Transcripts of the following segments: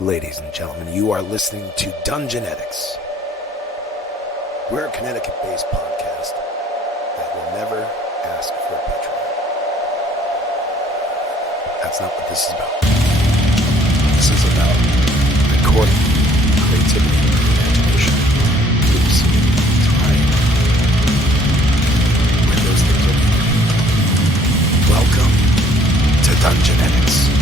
Ladies and gentlemen, you are listening to Dungeonetics. We're a Connecticut-based podcast that will never ask for a Patreon. That's not what this is about. This is about recording, creativity, imagination, beliefs, time, where those things are. Welcome to Dungeonetics.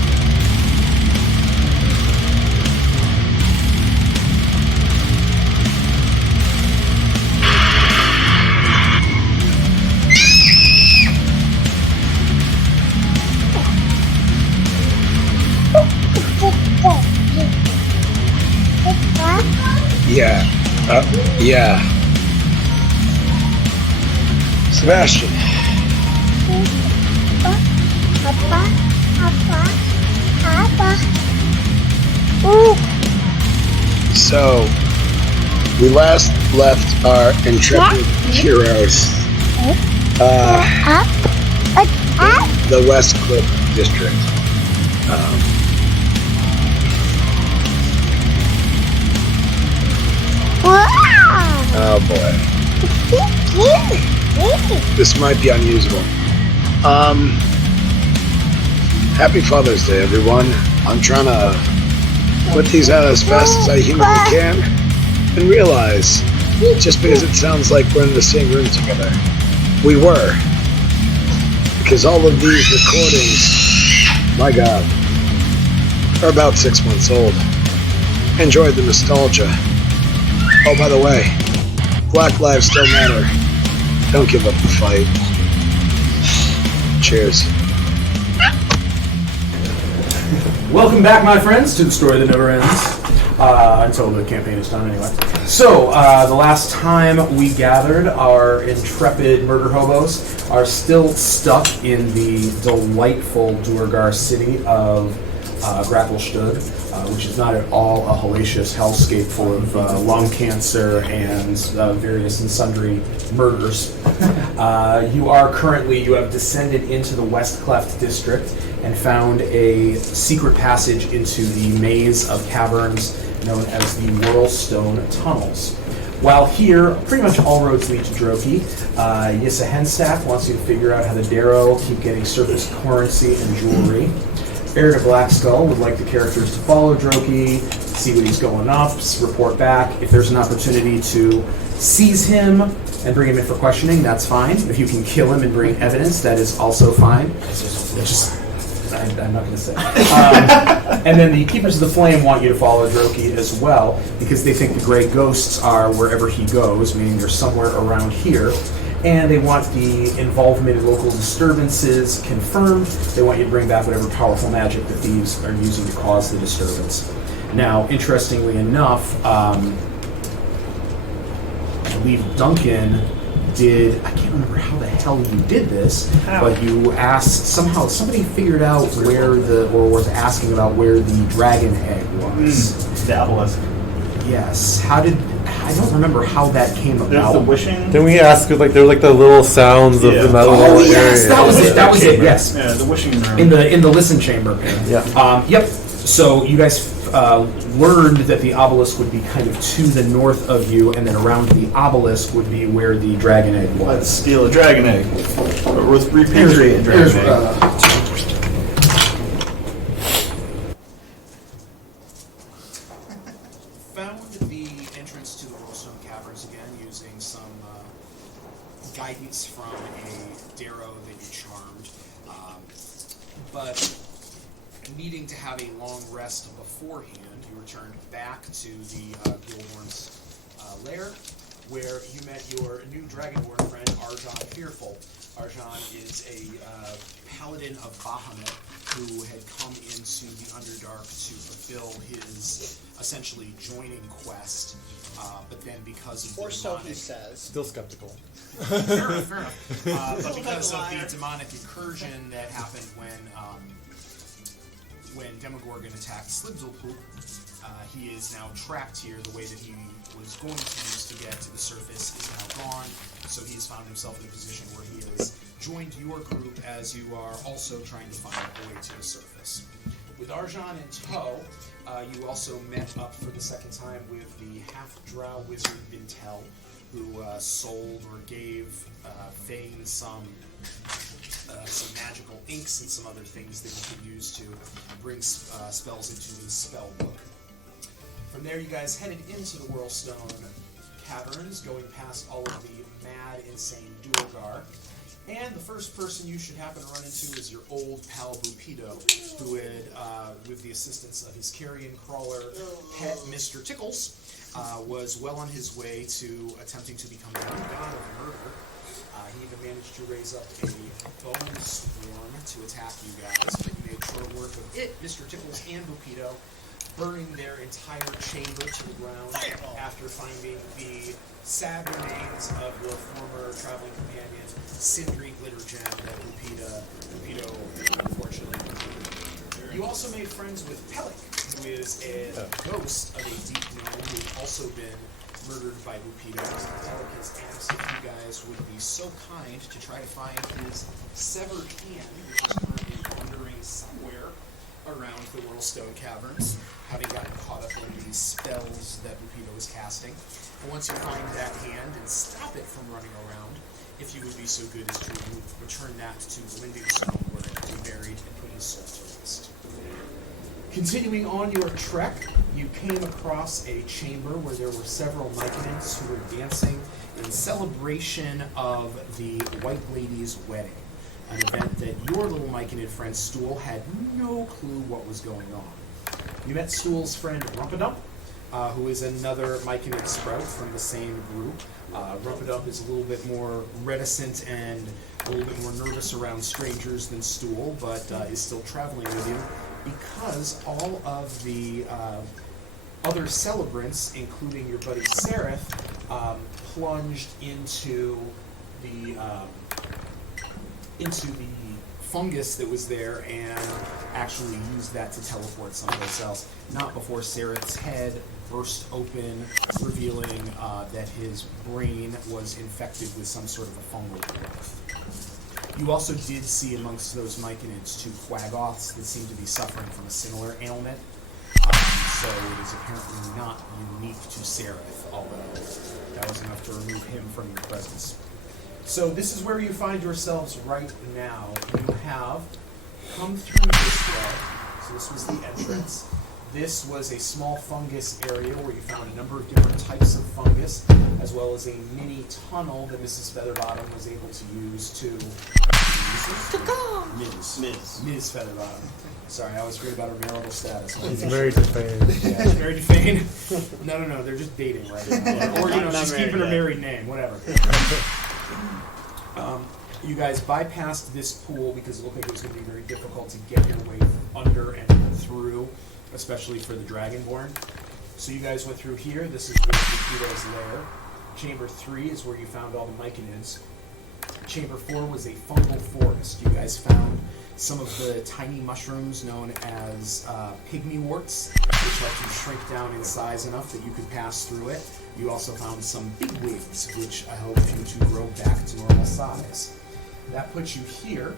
Yeah. Sebastian. So, we last left our intrepid heroes in the West Cliff District. Oh boy. This might be unusable. Happy Father's Day, everyone. I'm trying to put these out as fast as I humanly can and realize, just because it sounds like we're in the same room together, we were. Because all of these recordings, my God, are about 6 months old. Enjoy the nostalgia. Oh, by the way, Black lives still matter. Don't give up the fight. Cheers. Welcome back, my friends, to the story that never ends. Until the campaign is done, anyway. So, the last time we gathered, our intrepid murder hobos are still stuck in the delightful Duergar city of Grapplestug, which is not at all a hellacious hellscape full of lung cancer and various and sundry murders. You have descended into the West Cleft district and found a secret passage into the maze of caverns known as the Whirlstone Tunnels. While here, pretty much all roads lead to Droki. Yissa Henstack wants you to figure out how the Darrow keep getting surface currency and jewelry. Heir to Blackskull would like the characters to follow Droki, see what he's going up, report back. If there's an opportunity to seize him and bring him in for questioning, that's fine. If you can kill him and bring evidence, that is also fine. I'm not going to say. And then the Keepers of the Flame want you to follow Droki as well, because they think the Grey Ghosts are wherever he goes, meaning they're somewhere around here. And they want the involvement in local disturbances confirmed. They want you to bring back whatever powerful magic the thieves are using to cause the disturbance. Now, interestingly enough, I believe Duncan did, I can't remember how the hell you did this, but you asked, somehow somebody figured out or was asking about where the dragon egg was. The obelisk. Yes. I don't remember how that came about. There's the wishing. Didn't we ask if there were the little sounds of the metal area? Yes, that was it. Yes. Yeah, the wishing room. In the listen chamber. Yeah. Yep. So you guys learned that the obelisk would be kind of to the north of you, and then around the obelisk would be where the dragon egg was. Let's steal a dragon egg. Or repatriate a dragon egg. Found the entrance to the Whirlstone Caverns again using some guidance from a Darrow that you charmed, but needing to have a long rest beforehand, you returned back to the Gilhorn's lair, where you met your new Dragonborn friend, Arjen Fearful. Arjen is a paladin of Bahamut who had come into the Underdark to fulfill his essentially joining quest, but then because of or the so demonic... he says. Still skeptical. Fair enough. But because of the demonic incursion that happened when Demogorgon attacked Slibzilpoop, he is now trapped here. The way that he was going to use to get to the surface is now gone, so he has found himself in a position where he has joined your group as you are also trying to find a way to the surface. With Arjen in tow, You also met up for the second time with the half-drow wizard Vintel, who sold or gave Fein some magical inks and some other things that you could use to bring spells into his spell book. From there, you guys headed into the Whirlstone Caverns, going past all of the mad, insane Duergar. And the first person you should happen to run into is your old pal Bupido, who had, with the assistance of his carrion crawler pet Mr. Tickles, was well on his way to attempting to become the new god of murder. He even managed to raise up a bone swarm to attack you guys, but you made short work of it, Mr. Tickles and Bupido, burning their entire chamber to the ground after finding the sad remains of your former traveling companion, Sindri Glittergem, that Bupido unfortunately completed. You also made friends with Pelik, who is a ghost of a deep gnome who has also been murdered by Bupido. Pelik has asked if you guys would be so kind to try to find his severed hand, which is currently wandering somewhere around the Whirlstone Caverns, having gotten caught up in these spells that Bupido was casting. And once you find that hand and stop it from running around, if you would be so good as to return that to the Lending Stone, where it can be buried and put his soul to rest. Continuing on your trek, you came across a chamber where there were several Myconids who were dancing in celebration of the White Lady's wedding, an event that your little Myconid friend Stool had no clue what was going on. You met Stool's friend Rumpadump, who is another Myconid sprout from the same group. Rumpadump is a little bit more reticent and a little bit more nervous around strangers than Stool, but is still traveling with you because all of the other celebrants, including your buddy Seraph, plunged into the fungus that was there and actually used that to teleport someplace else. Not before Seraph's head burst open, revealing that his brain was infected with some sort of a fungal growth. You also did see amongst those Myconids 2 Quaggoths that seemed to be suffering from a similar ailment. So it is apparently not unique to Seraph, although that was enough to remove him from your presence. So this is where you find yourselves right now. You have come through this way. So this was the entrance. This was a small fungus area where you found a number of different types of fungus, as well as a mini tunnel that Mrs. Featherbottom was able to use to... Ms. Featherbottom. Sorry, I always forget about her marital status. It's very defamed. Yeah, it's very defamed. No, they're just dating right now. Or, she's keeping her married name, whatever. You guys bypassed this pool because it looked like it was going to be very difficult to get your way under and through, especially for the Dragonborn. So you guys went through here. This is Bupido's lair. Chamber 3 is where you found all the Myconids. Chamber 4 was a fungal forest. You guys found some of the tiny mushrooms known as pygmy warts, which helped you shrink down in size enough that you could pass through it. You also found some bigwigs, which helped you to grow back to normal size. That puts you here.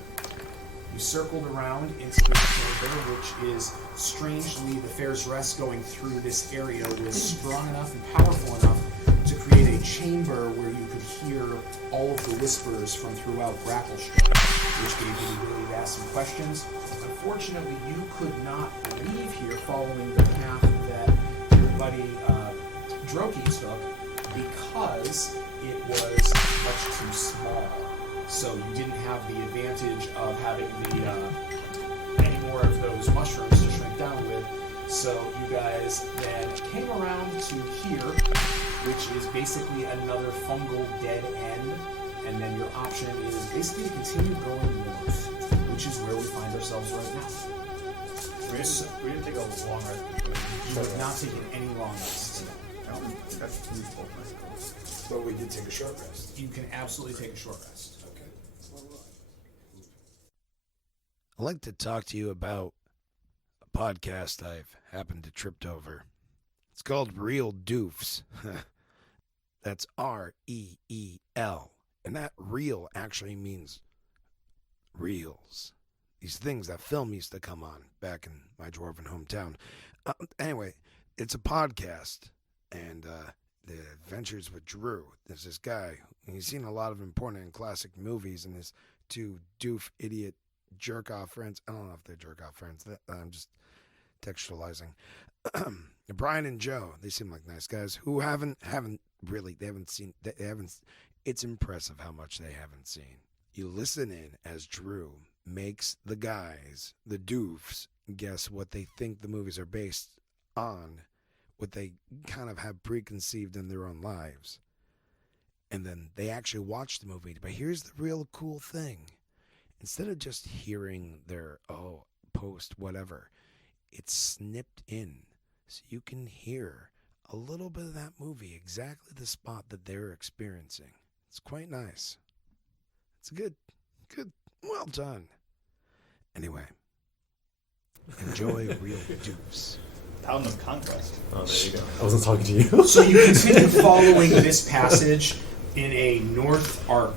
You circled around into the chamber, which is strangely the Fair's Rest going through this area was strong enough and powerful enough to create a chamber where you could hear all of the whispers from throughout Grapplestream, which gave you the ability to ask some questions. Unfortunately, you could not leave here following the path that your buddy Droki took because it was much too small. So you didn't have the advantage of having any more of those mushrooms to shrink down with. So you guys then came around to here, which is basically another fungal dead end. And then your option is basically to continue going north, which is where we find ourselves right now. We didn't take a long rest. You have not taken any long rests. But we did take a short rest. You can absolutely take a short rest. I'd like to talk to you about a podcast I've happened to tripped over. It's called Real Doofs. That's R-E-E-L. And that real actually means reels. These things that film used to come on back in my dwarven hometown. Anyway, it's a podcast, and the Adventures with Drew. There's this guy. He's seen a lot of important and classic movies, and his two doof, idiot, jerk-off friends. I don't know if they're jerk-off friends. I'm just textualizing. Brian and Joe. They seem like nice guys who haven't seen. It's impressive how much they haven't seen. You listen in as Drew makes the guys, the doofs, guess what they think the movies are based on, what they kind of have preconceived in their own lives. And then they actually watch the movie. But here's the real cool thing. Instead of just hearing their, post, whatever, it's snipped in. So you can hear a little bit of that movie, exactly the spot that they're experiencing. It's quite nice. It's good, well done. Anyway, enjoy Real Doofs. Pound of Conquest. Oh, there you go. I wasn't talking to you. So you continue following this passage in a north arc.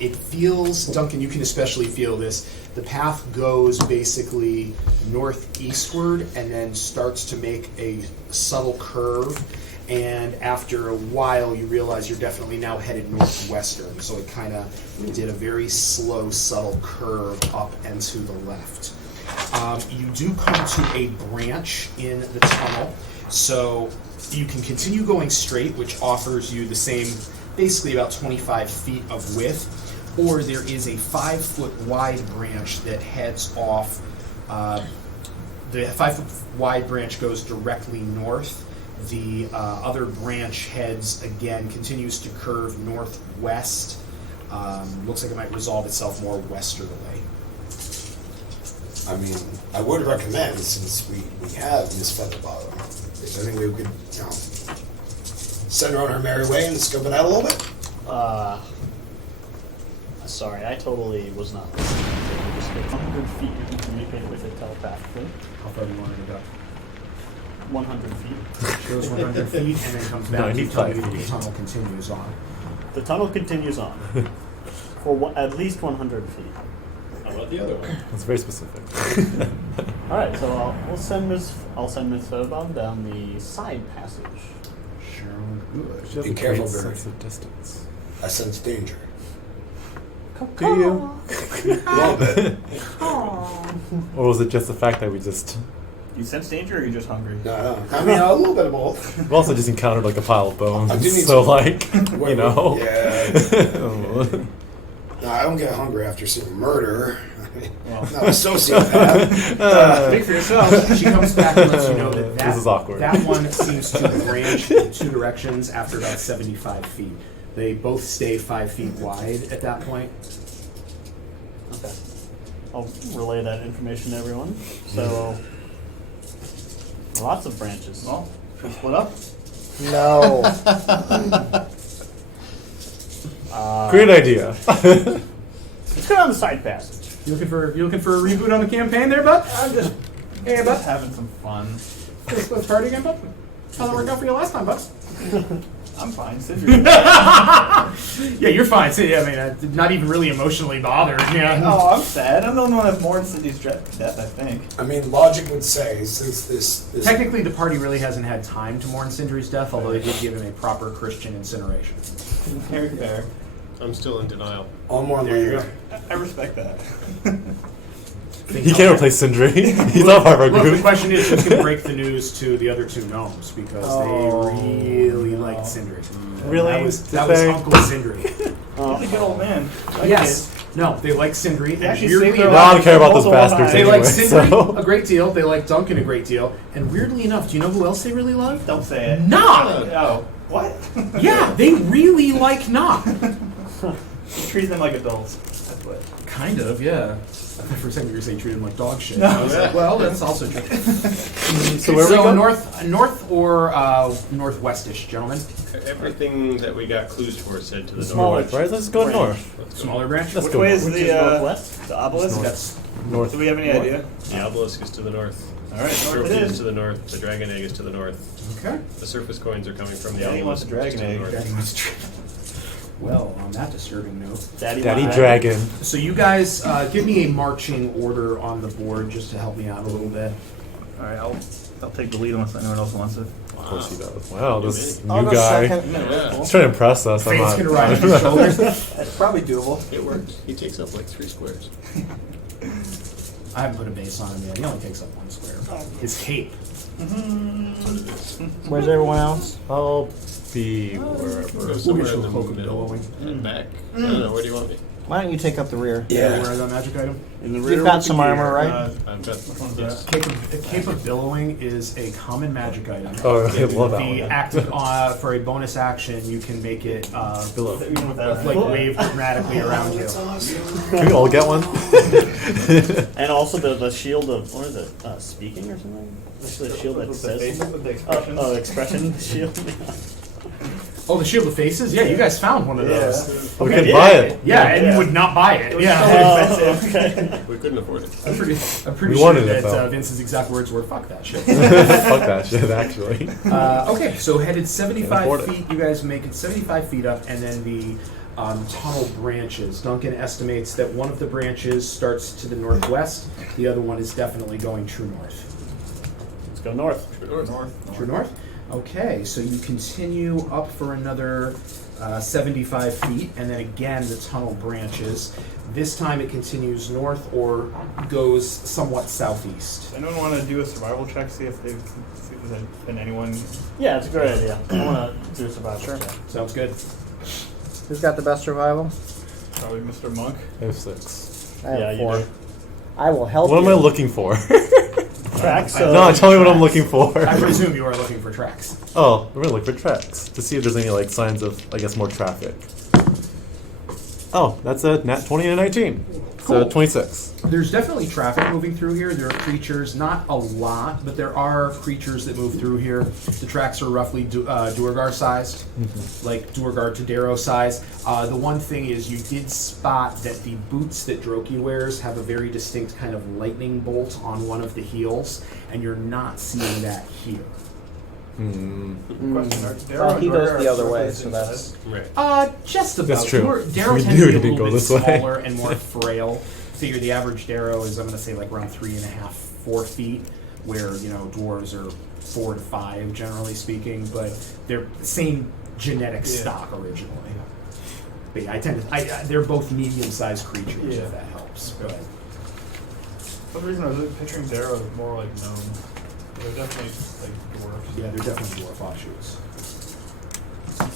It feels, Duncan, you can especially feel this. The path goes basically northeastward and then starts to make a subtle curve. And after a while, you realize you're definitely now headed northwestern. So it kind of did a very slow, subtle curve up and to the left. You do come to a branch in the tunnel. So you can continue going straight, which offers you the same, basically about 25 feet of width. Or there is a 5-foot wide branch that heads off. The 5-foot wide branch goes directly north. The other branch heads again, continues to curve northwest. Looks like it might resolve itself more westerly. I mean, I would recommend, since we have Miss Featherbottom, I think we could, send her on her merry way and scope it out a little bit. Sorry, I totally was not listening. You just get 100 feet, you can communicate with it telepathically. How far do you want to go? 100 feet. Goes 100 feet and then comes back to tell you that the tunnel continues on. The tunnel continues on for at least 100 feet. How about the other one? That's very specific. All right, so I'll send Miss Featherbottom down the side passage. Sure. Be careful, Barry. Sense of distance. I sense danger. Do you? A little bit. Or was it just the fact that we just... You sense danger, or are you just hungry? No. I mean, a little bit of both. We've also just encountered like a pile of bones. I do need so some- like, Wait, you know. Yeah. No, I don't get hungry after seeing murder. Well, not a sociopath. Speak for yourself. She comes back and lets you know that This is awkward. that one seems to branch in two directions after about 75 feet. They both stay 5 feet wide at that point. Okay. I'll relay that information to everyone. So, lots of branches. Well, should we split up? No. Great idea. Let's go down the side passage. You looking for a reboot on the campaign there, bud? I'm just Hey, bud. having some fun. Let's party again, bud. How'd that work out for you last time, bud? I'm fine. Sindri. Yeah, you're fine. See, I mean, not even really emotionally bothered. Yeah. Oh, I'm sad. I'm the only one that's more than Cindy's death, I think. I mean, logic would say, since this Technically, the party really hasn't had time to mourn Sindri's death, although they did give him a proper Christian incineration. Very fair. I'm still in denial. all more There you later. go. I respect that. He can't replace Sindri. He's not part of our Look, the group. question is who's going to break the news to the other two gnomes because they really liked Sindri. Really? That was Uncle Sindri. He's a good old man. Yes. No, they like Sindri. They actually weirdly saved their No, I don't care about those Multiple bastards times. They anyway. like Sindri So. a great deal. They like Duncan a great deal. And weirdly enough, do you know who else they really love? Don't say it. Nog! Oh, what? Yeah, they really like Nog. He treats them like adults. That's what. Kind of, yeah. For a second, you were saying treat them like dog shit. No. I was like, well, that's also true. So where are we going? north or northwestish, gentlemen? Everything that we got clues for said to the Smaller. north. Right, let's go Branch. north. Let's go. Smaller branch? Let's Which go way north. is Which the is northwest? the obelisk? That's North. Do we have any idea? The obelisk is to the north. All right, The north trophy it is is. to the north. The dragon egg is to the north. okay. The surface coins are coming from the Daddy wants obelisk, a which is dragon to the egg. north. Well, on that disturbing note. Daddy Dragon. So you guys give me a marching order on the board just to help me out a little bit. Alright, I'll take the lead unless anyone else wants it. Of course he does. Wow, this I'll new go guy. second. Yeah. He's trying to impress us. I'm Fate's not. gonna ride on his shoulders. It's probably doable. It works. He takes up like 3 squares. I haven't put a base on him yet. He only takes up 1 square. His cape. That's what it is. Where's everyone else? I'll be wherever. Go somewhere get you in a the cloak of middle. billowing. And back. I don't know, where do you want me? Why don't you take up the rear? Where is that magic item? In the You've got some armor, right? I've got Yes. Cape of Billowing is a common magic item. Oh, I love that The one. active for a bonus action, you can make it Billow. Even with that. like wave dramatically around you. Can we all get one? And also the shield of, what is it, speaking or something? The shield that says With the expressions. Oh, expression shield. Oh, the Shield of Faces? Yeah, you guys found one of those. We could buy it. Yeah, and you would not buy it. Yeah. Oh, okay. We couldn't afford it. I'm pretty We sure wanted it, that though. Vince's exact words were, fuck that shit. Fuck that shit, actually. Okay, so headed Can't 75 afford it. feet, you guys make it 75 feet up, and then the tunnel branches. Duncan estimates that one of the branches starts to the northwest, the other one is definitely going true north. Let's go north. True north? Okay, so you continue up for another 75 feet, and then again the tunnel branches. This time it continues north or goes somewhat southeast. Anyone want to do a survival check? See if there's been anyone. Yeah, it's a great idea. I want to do a survival check. Sounds good. Who's got the best survival? Probably Mr. Monk. I have 6. I have Yeah, you 4. do. I will help What you. am I looking for? Tracks. So No, tell me what I'm looking for. I presume you are looking for tracks. Oh, we're gonna look for tracks to see if there's any like signs of, I guess, more traffic. Oh, that's a nat 20 and a 19. So Cool. 26. There's definitely traffic moving through here. There are creatures, not a lot, but there are creatures that move through here. The tracks are roughly Duergar sized, like Duergar to Darrow size. The one thing is you did spot that the boots that Droki wears have a very distinct kind of lightning bolt on one of the heels, and you're not seeing that here. Question: are Darrow Well, and he goes Drogo the other roughly way, the so same that's... size? Right. Just about. That's true. Darrow We tends knew to be he a didn't little go bit this way. smaller and more frail. Figure the average Darrow is, I'm going to say, like around 3.5, 4 feet, where, you know, dwarves are 4 to 5, generally speaking, but they're the same genetic stock originally. But yeah, they're both medium-sized creatures, Yeah. if that helps. Go ahead. For some reason, I was picturing Darrow as more like gnome. They're definitely like dwarves. Yeah, they're definitely dwarf offshoots.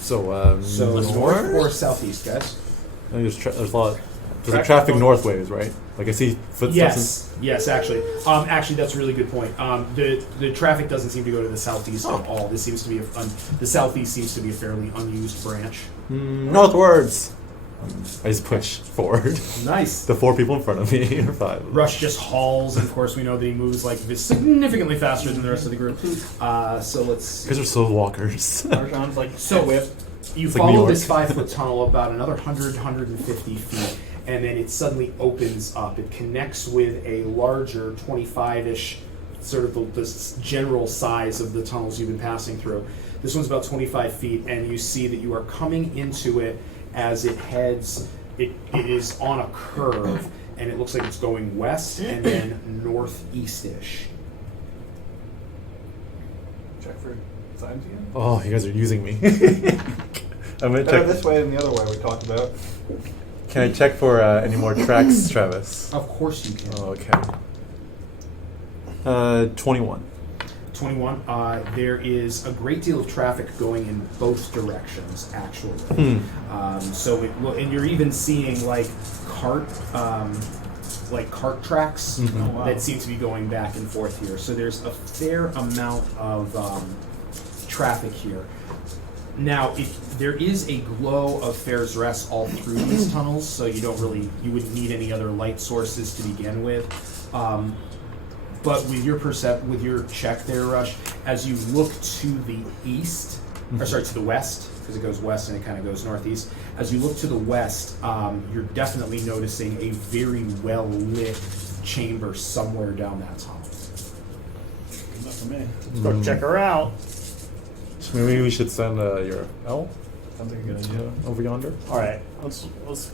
So, So north or southeast, guys? I think there's a lot. There's a traffic north ways, right? Like I see footsteps. Yes, actually. Actually, that's a really good point. The traffic doesn't seem to go to the southeast at all. This seems to be the southeast seems to be a fairly unused branch. Northwards. I just push forward. Nice. The 4 people in front of me, or 5. Rush just hauls, and of course we know that he moves like this significantly faster than the rest of the group. So let's. Because they're slow walkers. Arjen's like So whip. you It's like New follow York. this 5-foot tunnel about another 150 feet, and then it suddenly opens up. It connects with a larger 25-ish, sort of this general size of the tunnels you've been passing through. This one's about 25 feet, and you see that you are coming into it as it heads. It is on a curve, and it looks like it's going west and then northeast-ish. Check for signs again. Oh, you guys are using me. I'm gonna Better check. this way than the other way we talked about. Can I check for any more tracks, Travis? Of course you can. Oh, okay. 21. 21. There is a great deal of traffic going in both directions, actually. So, and you're even seeing like cart tracks that seem to be going back and forth here. So there's a fair amount of traffic here. Now, there is a glow of Fair's Rest all through these tunnels, so you wouldn't need any other light sources to begin with. But with your check there, Rush, as you look to the east, or sorry, to the west, because it goes west and it kind of goes northeast. As you look to the west, you're definitely noticing a very well lit chamber somewhere down that tunnel. Not for me. Let's go check her out. So maybe we should send your owl Sounds like a good idea. over yonder. All right, let's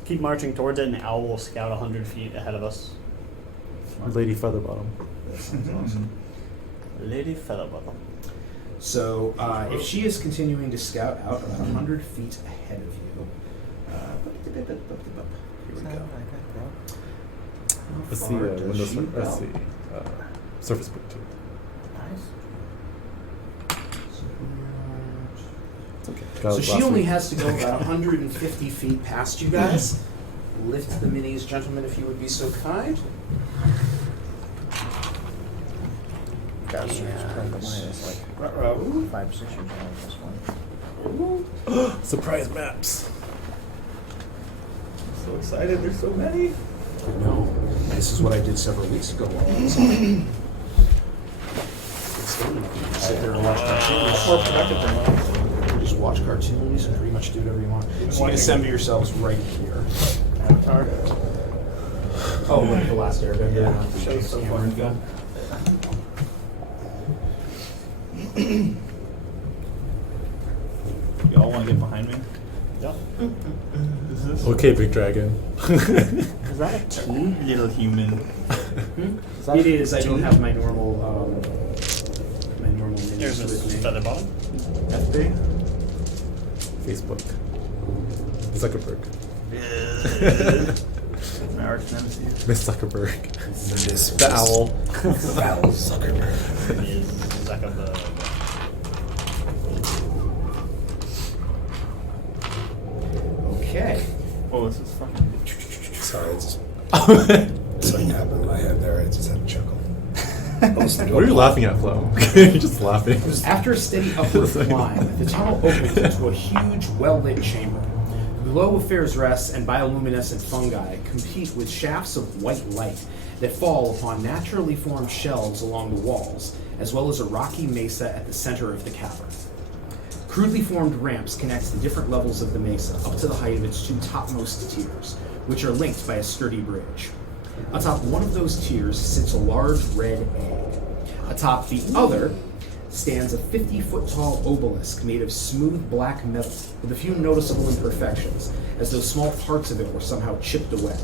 keep marching towards it, and the owl will scout 100 feet ahead of us. Lady Featherbottom. That sounds awesome. Lady Fellowbottom. So, if she is continuing to scout out about 100 feet ahead of you, here we go. Let's see, let's see. Surface book 2. So she only has to go about 150 feet past you guys. Lift the minis, gentlemen, if you would be so kind. Guys, it's like 5 or 6 years old, this one. Surprise maps. So excited, there's so many. No, this is what I did several weeks ago. While I was on. Sit there and watch cartoons. More productive than mine. Just watch cartoons and pretty much do whatever you want. So you can assemble yourselves right here. Avatar. Oh, like the last Airbender. Yeah. Shows so Cameron fun. gun. Y'all want to get behind me? Yep. Is this Okay, big dragon. Is that a T? little human? Is that It is. I don't have my normal menus There's a with me. feather bottom. FB? Facebook. Zuckerberg. My arch nemesis. Miss Zuckerberg. The owl. Foul Zuckerberg. Is Zuckerberg. Okay. Oh, this is fucking. Sorry, it's something happened in my head there. I just had a chuckle. What are you laughing at, Flo? You're just laughing. After a steady upward climb, the tunnel opens into a huge, well-lit chamber. Below affairs rest and bioluminescent fungi compete with shafts of white light that fall upon naturally formed shelves along the walls, as well as a rocky mesa at the center of the cavern. Crudely formed ramps connect the different levels of the mesa up to the height of its 2 topmost tiers, which are linked by a sturdy bridge. Atop one of those tiers sits a large red egg. Atop the other stands a 50-foot-tall obelisk made of smooth black metal with a few noticeable imperfections, as though small parts of it were somehow chipped away.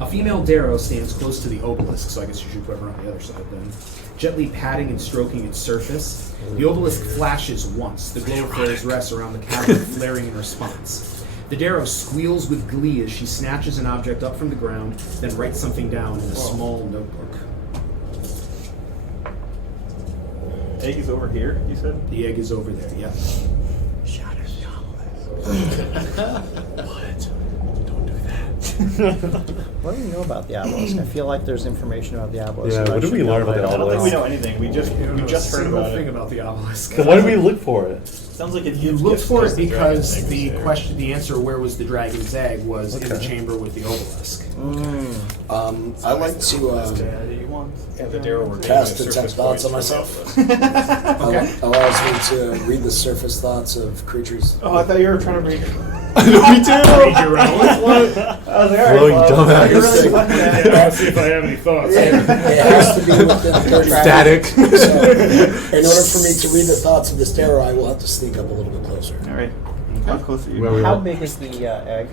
A female Darrow stands close to the obelisk, so I guess you should put her on the other side then. Gently patting and stroking its surface, the obelisk flashes once, the glow flares rest around the cavern, flaring in response. The Darrow squeals with glee as she snatches an object up from the ground, then writes something down in a small notebook. Egg is over here, you said? The egg is over there, yeah. What do we know about the obelisk? I feel like there's information about the obelisk. Yeah, that I what did we should learn know, about but the I don't I don't think we obelisk? know anything. We just heard about thing it. about the obelisk. Then why did we look for it? Sounds like it You gives looked gifts for as it the because dragon's the egg was question, the answer, where was the dragon's egg, was in the Okay. chamber with the obelisk. I like to Daddy wants. The Darrow were cast taking detect surface thoughts on points myself. from all of us. Allows me to read the surface thoughts of creatures. Oh, I thought you were trying to read. Me too! Read your own. I was like, Flowing alright, dumbass. you're really fucking at Yeah, I'll see if I have any thoughts. It has to be within 30 Static. So, in order for me to read the thoughts of this Darrow, I will have to sneak up a little bit closer. Alright. How close are you? Where we How are. big is the egg?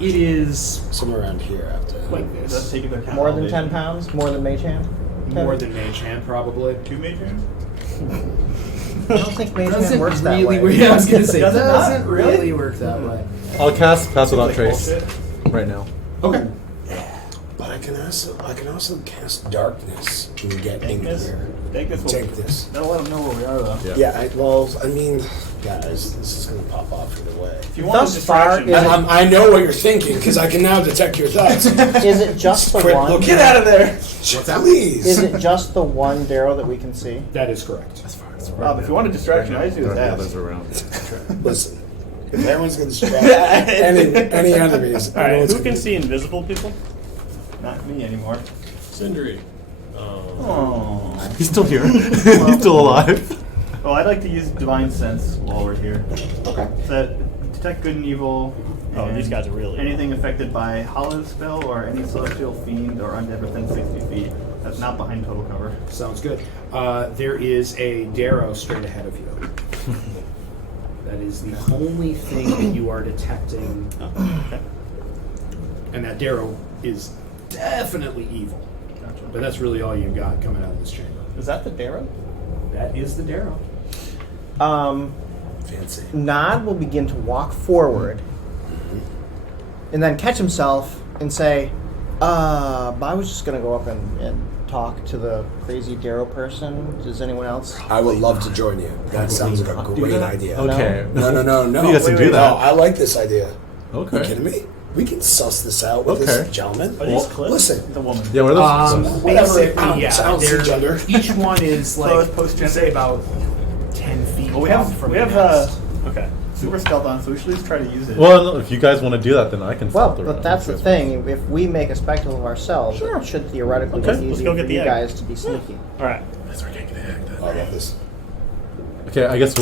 It is Somewhere around here, I have to. like Is that this. taking into account More than elevation? 10 pounds? More than Mage Hand? More than Mage Hand, probably. 2 mage hands? I don't think Mage Hand Doesn't works that really way. work. I was gonna say, Does it not? doesn't Really? really work that way. I'll cast Pass Without Like Trace bullshit? right now. Okay. But I can also cast darkness and get in Dankness? here. Dankness will. Take this. That'll let them know where we are, though. Yeah. Yeah, I mean, guys, this is gonna pop off either way. If you want Thus a far, distraction, I know what you're thinking because I can now detect your thoughts. Is it just the Quit one? looking. get out of there! Please. Is it just the one Darrow that we can see? That is correct. Bob, if you want a distraction, I just do There are this others ass. around. Listen, if everyone's gonna distract any enemies, I know what's Who gonna can see invisible people? Not me anymore. Sindri. Oh. He's still here. He's still alive. Oh, I'd like to use Divine Sense while we're here. Okay. So, detect good and evil. Oh, and these guys are really anything affected by Hollow spell or any celestial fiend or undead within 60 feet. That's not behind total cover. Sounds good. There is a Darrow straight ahead of you. That is the only thing that you are detecting. Okay. And that Darrow is definitely evil. Gotcha. But that's really all you got coming out of this chamber. Is that the Darrow? That is the Darrow. Fancy. Nod will begin to walk forward and then catch himself and say, I was just going to go up and talk to the crazy Darrow person. Does anyone else? I would love to join you. That sounds like a great idea. Okay. No. You guys can do that. No, I like this idea. Okay. Are you kidding me? We can suss this out with Okay. this gentleman. Are these clips? Listen, The woman. Yeah, what are those? whatever it Basically, sounds to gender. each one is like, post-gender. say about 10 feet Well, we up have from we the have nest. okay super stealth on, so we should at least try to use it. Well, no, if you guys want to do that, then I can. Well, stealth around but that's the if you guys thing. If we make a spectacle of ourselves, it should theoretically Okay, be let's easy go for get the you egg. guys to be sneaky. All right. I love this. want. Okay, I guess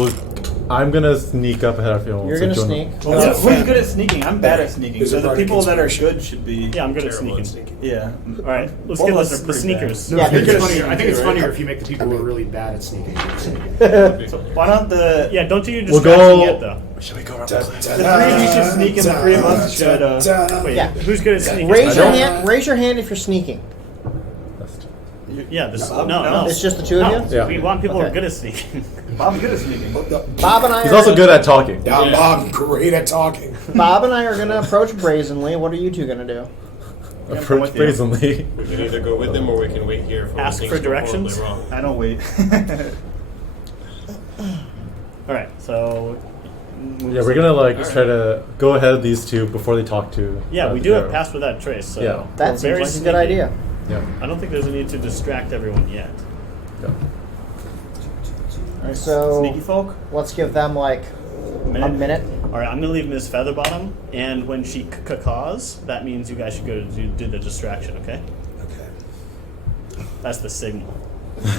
I'm gonna sneak up ahead of you. You're going to sneak. Well, That's who's fair. good at sneaking? I'm bad at sneaking. Is So it the part of people that are conspiracy? good should be. Yeah, I'm good at Terrible at sneaking. Yeah. All right, let's Both get of us the are pretty sneakers. Yeah, I think it's because- funnier. I think it's Right? funnier if you make the people who are really bad at sneaking. So why don't the Yeah, don't do your We'll distraction go- yet, though. Should we go around? the three of you should sneak and the three of us should. Wait, Yeah. who's good at sneaking? Raise your don't- hand. Raise your hand if you're sneaking. Yeah, this. No, No. It's just the two of No, you. Yeah. we want people who are Okay. good at sneaking. Bob's good at sneaking. Bob and I. He's are also gonna- good at talking. Yeah, Bob, great at talking. Bob and I are going to approach brazenly. What are you two going to do? Approach with you. brazenly. We can either go with them or we can wait here for Ask when for things go directions? horribly wrong. I don't wait. All right, so. Yeah, we're gonna try to go ahead of these two before they talk to. Yeah, we the do have Darrow. pass without trace. So Yeah. That we're seems very like a good sneaky. idea. Yeah. I don't think there's a need to distract everyone yet. Yeah. All right, So- sneaky folk. Let's give them like a minute. All right, I'm gonna leave Miss Featherbottom, and when she caws, that means you guys should go to do the distraction. Okay, Okay. that's the signal.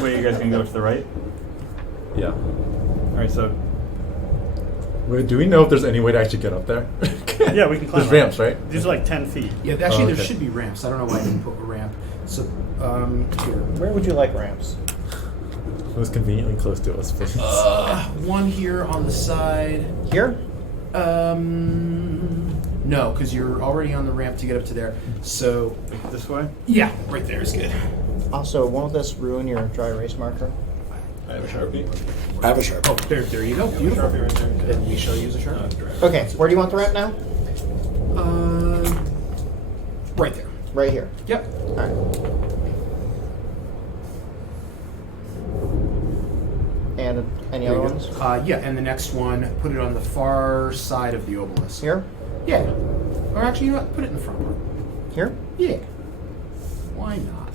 Wait, you guys gonna go to the right? Yeah. All right, so Wait, do we know if there's any way to actually get up there? Yeah, we can climb. There's up. ramps, right? These are like 10 feet. Yeah, actually, okay. there should be ramps. I don't know why I didn't put a ramp. So, here. Where would you like ramps? It was conveniently close to us, please. One here on the side. Here? No, because you're already on the ramp to get up to there. So, this way. yeah, right there is good. Also, won't this ruin your dry erase marker? I have a Sharpie. I have a sharp. Oh, there you go. Beautiful. Sharpie right there. Then we shall use a sharp. Okay, where do you want the ramp now? Right there. Right here. Yep. Alright. And any other ones? Yeah, and the next one, put it on the far side of the obelisk. Here? Yeah. Or actually, you know what? Put it in the front one. Here? Yeah. Why not?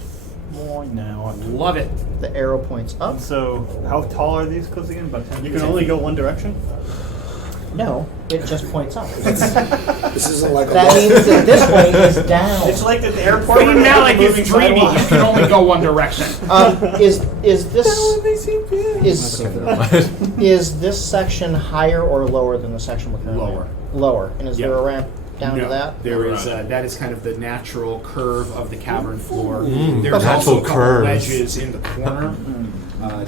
Why now? Love it. The arrow points up. So, how tall are these cliffs again? About 10 You feet? can only go one direction. No, it just points up. This isn't like a That means that this way is down. It's like at the airport. But now, like moving it's 3D, you can only go one direction. Is this section higher or lower than the section we're currently Lower. in? Lower. And is there Yep. a ramp down to No, that? there is. That is kind of the natural curve of the cavern floor. There's natural also a couple curves. ledges in the corner.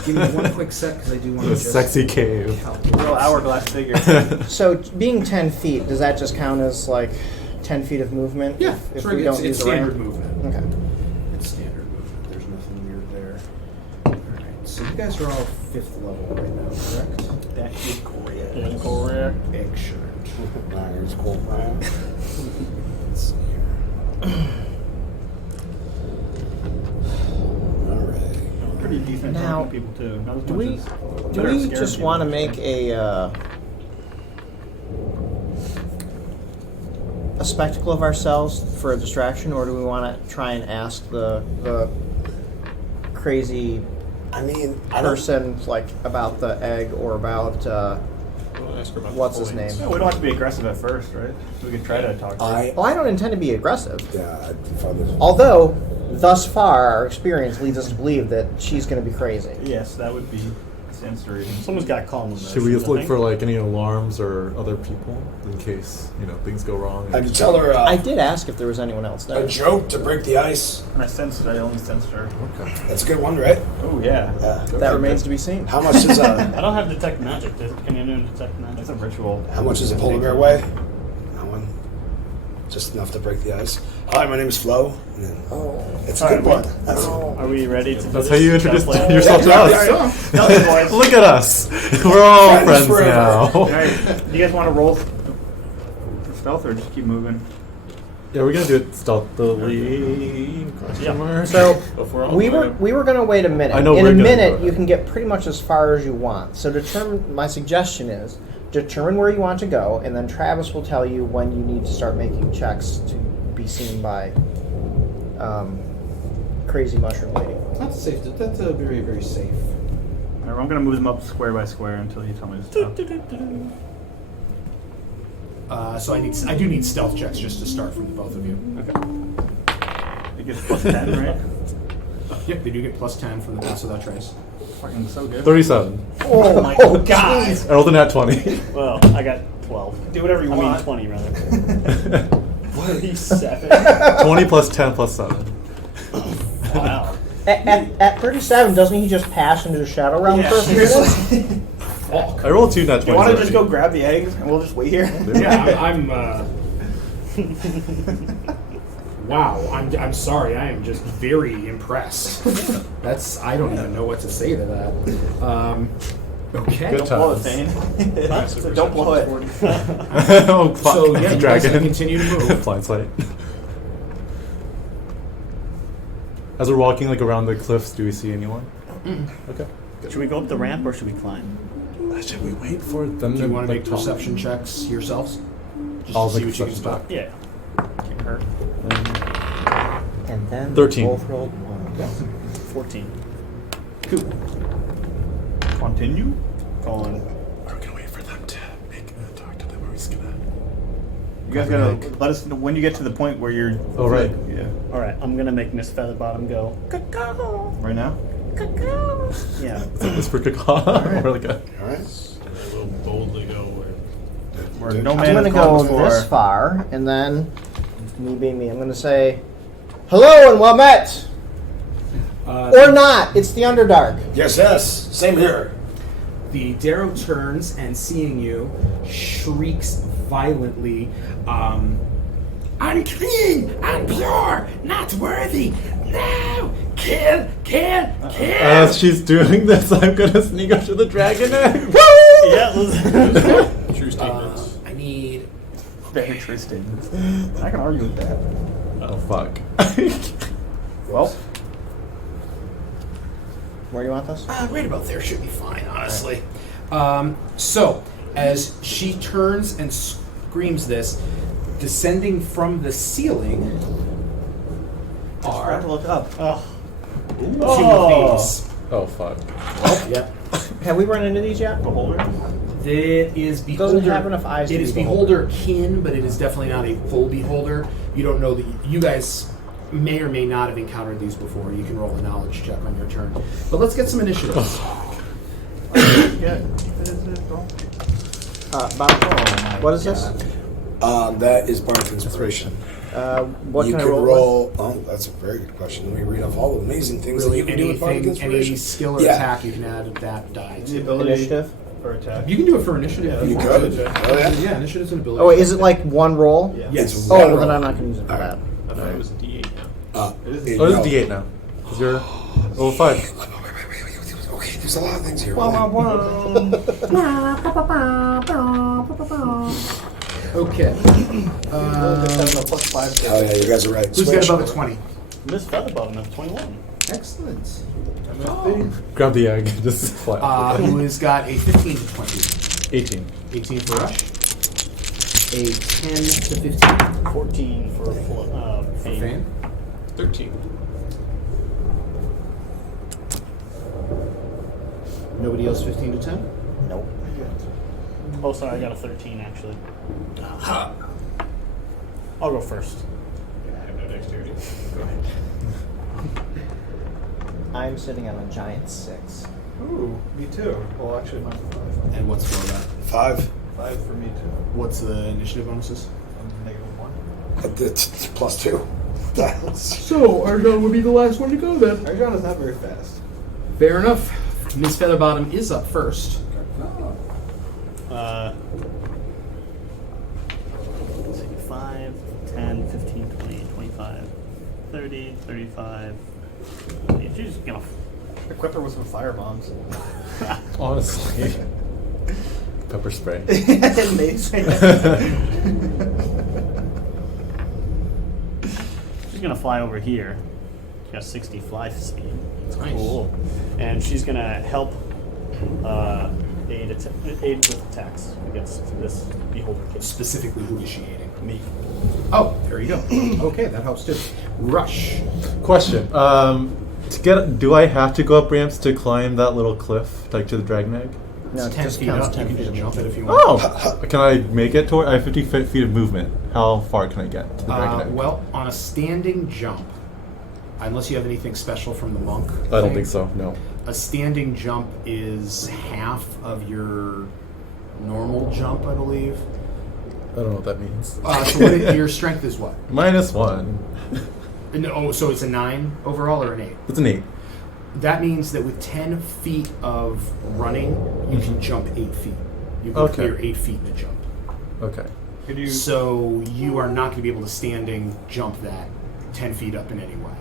Give me one quick sec because I do want to The just sexy cave. calculate. Little hourglass figure. So being 10 feet, does that just count as like 10 feet of movement? Yeah, if it's, we right, don't it's use a standard ramp? movement. Okay. It's standard movement. There's nothing weird there. Alright, so you guys are all 5th level right now, correct? That is correct. Correct. Excellent. It's cool. Let's see here. Alright. Pretty decent Now, talking people too. Not as Do much we as do better we scared just people. want to make a spectacle of ourselves for a distraction, or do we want to try and ask the crazy I mean, I don't. person like about the egg or about We'll ask her about what's the his coins. name? Yeah, we don't have to be aggressive at first, right? So we can try to talk to her. Oh, I don't intend to be aggressive. Yeah, I found this. Although, thus far, our experience leads us to believe that she's going to be crazy. Yes, that would be sense to reading. Someone's got to calm them. Should we look for like any alarms or other people in case things go wrong? I could tell her I did ask if there was anyone else a there. joke to break the ice. And I sensed it. I only sensed her. Okay. That's a good one, right? Oh yeah. Yeah. That remains to be seen. How much is a I don't have detect magic. Can you do detect magic? That's a ritual. how much does a polar bear weigh? That one. just enough to break the ice. Hi, my name is Flo. It's a All good right, one. Are we ready to do That's this? how you introduce Stealth yourself to play? us. Nothing, boys. Look at us. We're all friends now. All right, do you guys want to roll for stealth or just keep moving? Yeah, we're gonna do it stealthily. Question mark. So If we're all we going were going to wait a minute. I know In we're a gonna minute, go you ahead. can get pretty much as far as you want. So my suggestion is determine where you want to go, and then Travis will tell you when you need to start making checks to be seen by crazy mushroom lady. That's safe. That's very, very safe. All right, I'm going to move them up square by square until you tell me to stop. So I do need stealth checks just to start from the both of you. Okay. It gets plus 10, right? Yep, they do get plus 10 from the pass without trace. Fucking so good. 37. Oh my god! I rolled a nat 20. Well, I got 12. Do whatever you I want. mean 20 rather. 37. 20 plus 10 plus 7. Wow. At 37, doesn't he just pass into the shadow realm for a few minutes? I rolled 2 nat 20s. You want to just already. go grab the eggs and we'll just wait here? Yeah, I'm wow, I'm sorry. I am just very impressed. I don't even know what to say to that. Okay. Good Don't blow it, times. Fein. So don't blow it. Oh, fuck. So It's yeah, a you guys dragon. can continue to move. Blind sight. As we're walking like around the cliffs, do we see anyone? Okay. Should we go up the ramp or should we climb? Should we wait for them Do you want to make talk? perception checks yourselves? Just I'll to see make what you can perception spot. Yeah. Can't hurt. And then 13. both rolled 1. 14. Continue. Going. We're gonna wait for them to talk to them. We're just gonna. You guys gotta let us know when you get to the point where you're. Oh, right. Yeah. Alright, I'm gonna make Miss Featherbottom go. Caw-caw. Right now. Caw-caw. Yeah. Whisper caca. We're like a. All right. I will boldly go where. Where no I'm man going to has gone go before. this far, and then, me being me, I'm going to say, hello and well met! Or not, it's the Underdark. Yes. Same here. The Darrow turns and seeing you, shrieks violently, unclean, impure, not worthy. No! Kill! As she's doing this, I'm gonna sneak up to the dragon egg. Yeah, let's True statements. I need... Very true statements. I can argue with that. Oh fuck. Well, Where do you want this? Right about there should be fine, honestly. So, as she turns and screams this, descending from the ceiling try are to look up. Oh. two thieves. Oh fuck. Yep. Have we run into these yet? Beholder. It is beholder. Doesn't have enough eyes to It be is beholder. beholder kin, but it is definitely not a full beholder. You don't know that you guys may or may not have encountered these before. You can roll a knowledge check on your turn. But let's get some initiatives. Yeah. Bob, what is this? That is Bardic Inspiration. What you can I could roll? Oh, that's a very good question. Let me read off all the amazing things Really, that you can do with Bardic anything, any Inspiration. skill or Yeah. attack you can add that die The to. ability Initiative? for attack. You can do it for initiative. You if could. want. Oh, yeah? Yeah, initiative's an ability. Oh, wait, is it like one roll? Yeah. Yes. Oh, well, then I'm not going to use it for that. I thought it was a D8 now. It is Oh, this is D8 now. Because you're level 5. Wait. Okay, there's a lot of things here. Okay. plus 5. Oh yeah, you guys are right. Who's got above a 20? Miss Featherbottom has 21. Excellent. Grab the egg. Just fly off. Who has got a 15 to 20? 18. 18 for Rush. A 10 to 15 14 for for Fein. Fan. 13. Nobody else 15 to 10? Nope. Oh, sorry, I got a 13 actually. I'll go first. I have no dexterity. Go ahead. I'm sitting on a giant 6. Ooh, me too. Well, actually, mine's 5. And what's for that? 5. 5 for me too. What's the initiative bonuses? -1. It's +2. So, Arjen would be the last one to go then. Arjen is not very fast. Fair enough. Miss Featherbottom is up first. 5, 10, 30, 35. She's just gonna Equip her with some fire bombs. Honestly. Pepper spray. Amazing. she's gonna fly over here. She got 60 fly speed. Nice. Cool. And she's gonna help aid with attacks against this beholder kid. Specifically, who is she aiding? Me. Oh, there you go. Okay, that helps too. Rush. Question. Do I have to go up ramps to climb that little cliff, like to the dragon egg? No, It's it 10 just feet counts up. 10 You can feet just of jump it movement. if you want. Oh! Can I make it toward? I have 50 feet of movement. How far can I get to the dragon egg? Well, on a standing jump, unless you have anything special from the monk. I don't thing, think so. No. A standing jump is half of your normal jump, I believe. I don't know what that means. So your strength is what? -1. No, so it's a 9 overall or an 8? It's an 8. That means that with 10 feet of running, you can jump 8 feet. You can Okay. clear 8 feet in a jump. Okay. Could you? So you are not going to be able to standing jump that 10 feet up in any way.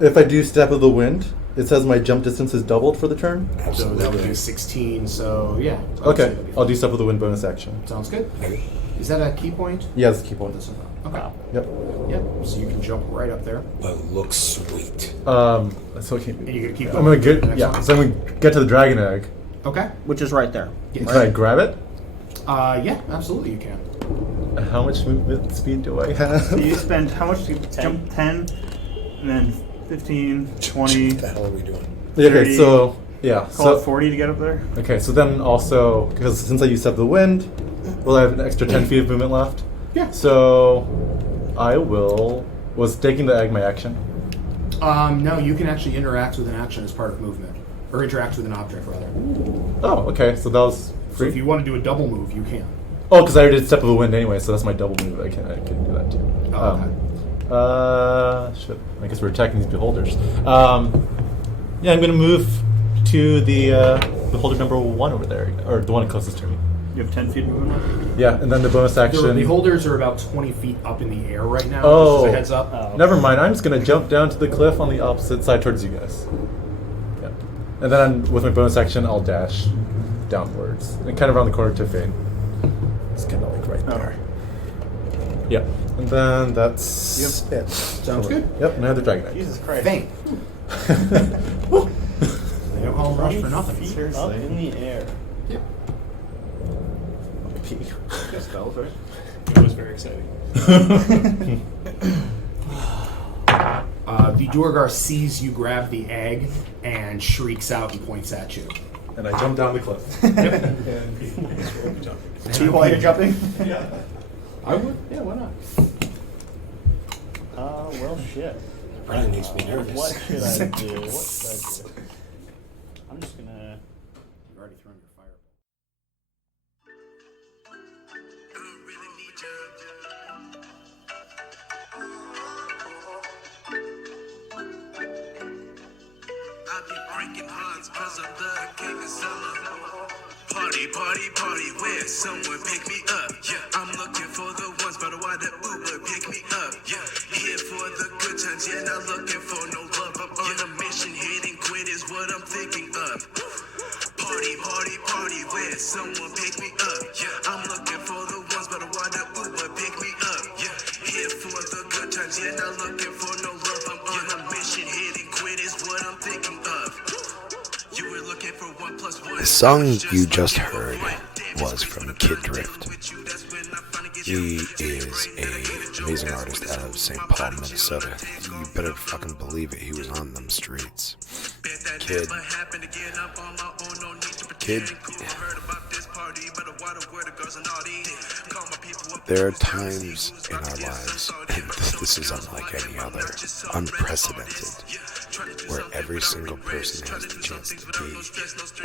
If I do step of the wind, it says my jump distance is doubled for the turn. So that would be 16. So yeah. I would say Okay. that'd be I'll fine. do step of the wind bonus action. Sounds good. Is that a key point? Yeah, that's the key point. Okay. Yep. Yep. So you can jump right up there, But looks sweet. So I can't and be. you can keep I'm going. gonna to the get. next Yeah. one. So I'm gonna get to the dragon egg. Okay. Which is right there. Yes. Can I grab it? Yeah, absolutely you can. How much movement speed do I So have? you spend how much? You jump 10, and then 15, 20. What the hell are we doing? Okay. 30. So yeah. Call it So 40 to get up there. okay. So then also because since I used step of the wind, will I have an extra 10 feet of movement left? Yeah. So I will. Was taking the egg my action? No, you can actually interact with an action as part of movement, or interact with an object rather. Oh, okay. So that was So free. if you want to do a double move, you can. Oh, because I already did step of the wind anyway, so that's my double move. I can do that too. Oh, Shit. I guess we're attacking these beholders. Yeah, I'm gonna move to the beholder number 1 over there, or the one closest to me. You have 10 feet movement left. Yeah, and then the bonus action. The beholders are about 20 feet up in the air right now. Oh. Just as a heads up. Oh. Never mind. I'm just gonna jump down to the cliff on the opposite side towards you guys. Yeah, and then with my bonus action, I'll dash downwards and kind of around the corner to Fein. It's kind of like right there. Yeah, and then that's it. Sounds good. Yep, and I have the dragon egg. Jesus Christ. Bang. They don't call them rush for nothing. Feet up in the air. Yep. Just spells, right? It was very exciting. The Durgar sees you grab the egg and shrieks out and points at you. And I jump down the cliff. Do you while you're jumping? I would. Yeah, why not? Well, shit. Brian makes me nervous. What should I do? What should I do? I'm just gonna. You've already thrown your fireball. I be breaking hearts cause I'm the king of summer. Party, party, party, where someone pick me up. Yeah, I'm looking for the ones, but why the Uber pick me up. Yeah, here for the good times, yeah, not looking for no love. I'm on a mission, hitting quit is what I'm thinking of. Party, party, party, where someone pick me up. Yeah, I'm looking for the ones, but why the Uber pick me up. Yeah, here for the good times, yeah, not looking for no love. I'm on a mission, hitting quit is what I'm thinking of. You were looking for 1 + 1. The song you just heard was from Kid Drift. He is an amazing artist out of St. Paul, Minnesota. You better fucking believe it, he was on them streets. Kid. There are times in our lives, and this is unlike any other, unprecedented, where every single person has the chance to be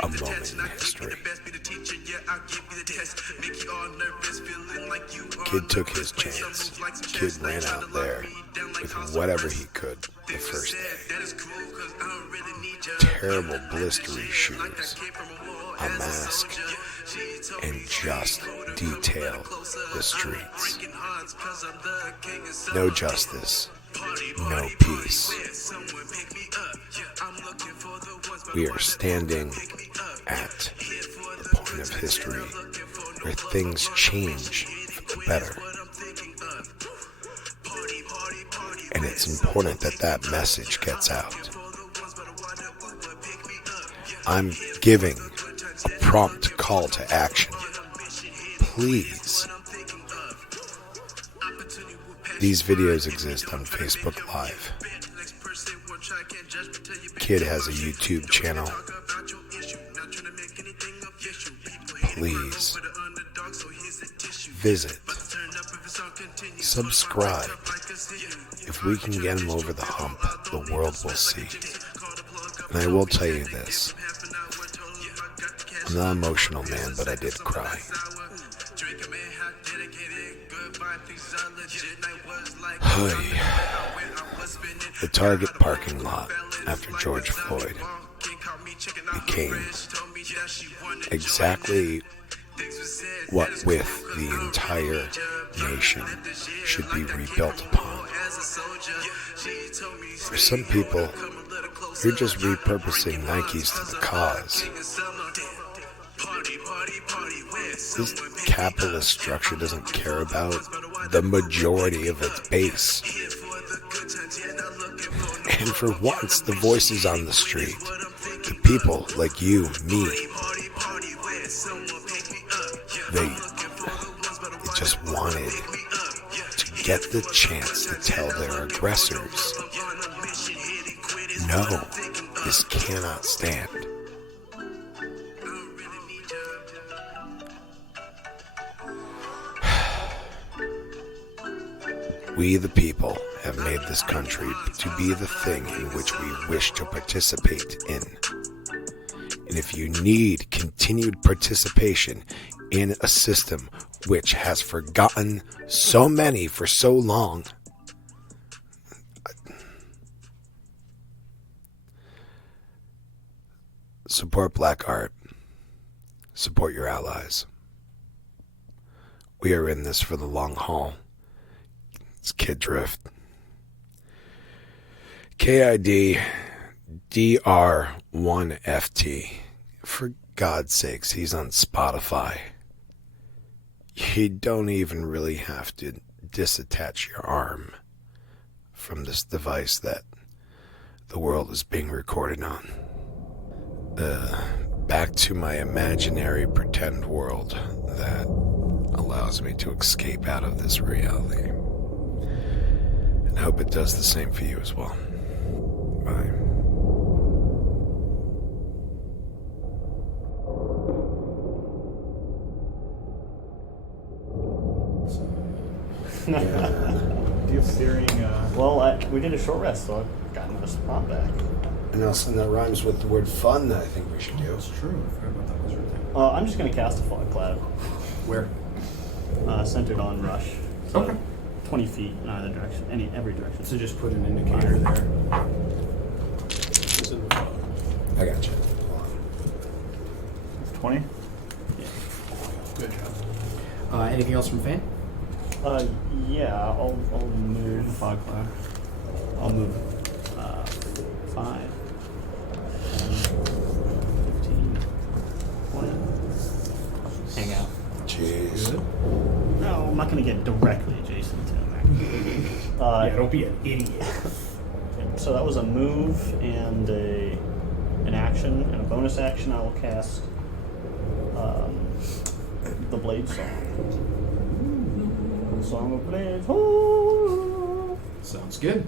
a moment in history. Kid took his chance. Kid ran out there with whatever he could the first day. Terrible blistery shoes, a mask, and just detailed the streets. No justice, no peace. We are standing at the point of history where things change for the better. And it's important that that message gets out. I'm giving a prompt call to action. Please. These videos exist on Facebook Live. Kid has a YouTube channel. Please visit, subscribe. If we can get him over the hump, the world will see. And I will tell you this. I'm not an emotional man, but I did cry. The Target parking lot after George Floyd became exactly what with the entire nation should be rebuilt upon. For some people, you're just repurposing Nikes to the cause. This capitalist structure doesn't care about the majority of its base. And for once, the voices on the street, the people like you, me, they just wanted to get the chance to tell their aggressors, no, this cannot stand. We, the people, have made this country to be the thing in which we wish to participate in. And if you need continued participation in a system which has forgotten so many for so long, support black art. Support your allies. We are in this for the long haul. It's Kid Drift. KID DR1FT. For God's sakes, he's on Spotify. You don't even really have to disattach your arm from this device that the world is being recorded on. Back to my imaginary pretend world that allows me to escape out of this reality. And I hope it does the same for you as well. Bye. Do you have steering? Well, we did a short rest, so I've gotten the spot back. And also that rhymes with the word fun that I think we should do. That's true. I forgot about that. Was your thing. I'm just going to cast a fog cloud. Where? Centered on Rush. So Okay. 20 feet in either direction, every direction. So just put an indicator there. It's in the fog. I got you. 20? Yeah. Good job. Anything else from Fein? Yeah, I'll move fog cloud. I'll move 5, 10, 15, 20. Hang out. Jeez. No, I'm not going to get directly adjacent to him. Yeah, don't be an idiot. So that was a move and an action and a bonus action. I will cast the Blade Song. Song of Blades. Oh. Sounds good.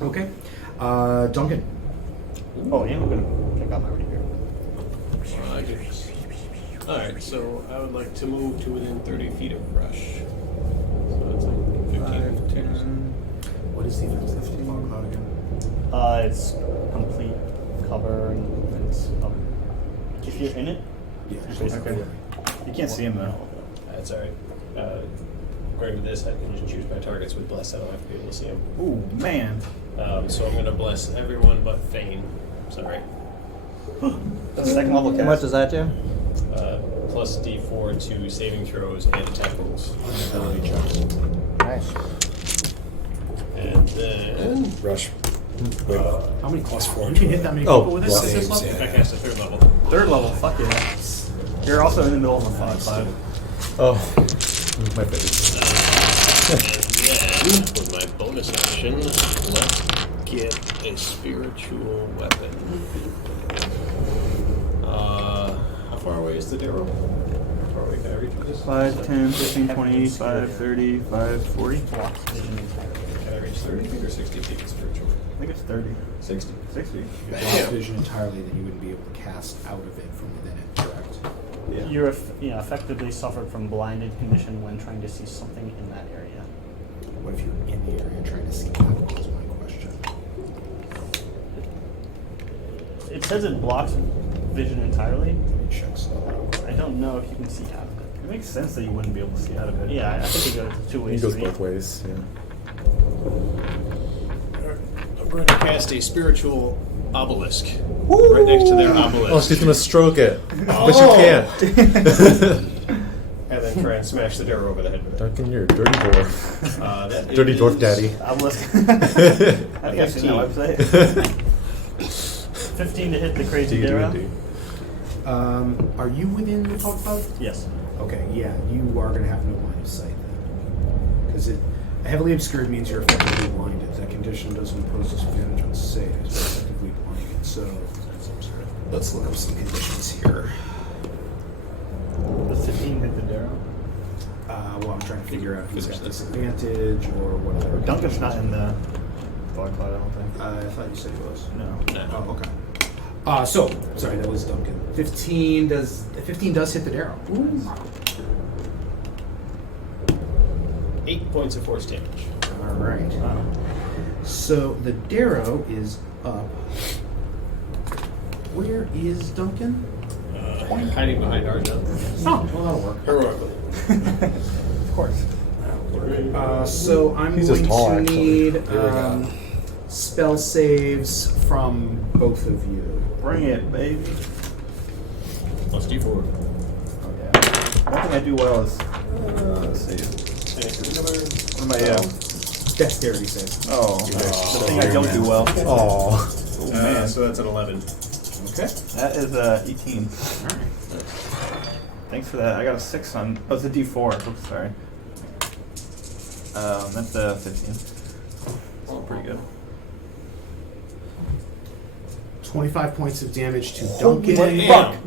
Okay. Duncan. Oh, and I'm gonna check out my rapier. Alright, so I would like to move to within 30 feet of Rush. So that's like 15 meters. What is the effect of the fog cloud again? It's complete cover and it's if you're in it, Yeah. basically. You can't see him though. That's alright. According to this, I can just choose my targets with Bless. I don't have to be able to see them. Ooh, man. So I'm going to bless everyone but Fein. Sorry. That's a second level cast. And what does that do? Plus D4 to saving throws and attack rolls. Nice. And then Rush. How many Plus 4. You can hit that many Oh, people with this at this saves, level? if I cast a 3rd level. 3rd level, fuck yeah. You're also in the middle of a fog cloud. Oh, my face. And then, with my bonus action, let's get a spiritual weapon. How far away is the Darrow? How far away can I reach with this? 5, 10, 15, 20, 5, 30, 5, 40. Can I reach 30 feet or 60 feet spiritual? I think it's 30. 60. 60. If you lost vision entirely, then you wouldn't be able to cast out of it from within it, correct? Yeah. You're effectively suffered from blinded condition when trying to see something in that area. What if you're in the area trying to see that is my question. It says it blocks vision entirely. Let me check stuff out. I don't know if you can see out of it. It makes sense that you wouldn't be able to see out of it. Yeah, I think it goes two It ways. goes for me. both ways. Yeah. I'm going to cast a spiritual obelisk right next to their obelisk. Oh, she's gonna stroke it, but you can't. And then try and smash the Darrow over the head with it. Duncan, you're a dirty dwarf. That Dirty is dwarf daddy. I'm listening. I think I've seen that website. 15 to hit the crazy Darrow. Are you within the fog cloud? Yes. Okay, yeah, you are going to have no line of sight then. Because heavily obscured means you're effectively blinded. That condition doesn't impose disadvantage on saves, you're effectively blinded. So, let's look up some conditions here. Does 15 hit the Darrow? Well, I'm trying to figure out who's got disadvantage or what other. Duncan's not in the fog cloud, I don't think. I thought you said he was. No. Oh, okay. Sorry, that was Duncan. 15 does hit the Darrow. Ooh. 8 points of force damage. All right. So the Darrow is up. Where is Duncan? Hiding behind Arjen. Oh, well, that'll work. Heroically. Of course. So I'm He's going just tall, to actually. need spell saves from both of you. Bring it, baby. Plus D4. Oh, yeah. One thing I do well is, let's see. What am I, Dexterity save. oh, the thing I don't do well. Aww. Oh, man. So that's an 11. Okay. That is 18. All right. Thanks for that. I got a 6 on, oh, it's a D4. Oops, sorry. That's a 15. Still pretty good. 25 points of damage to Duncan.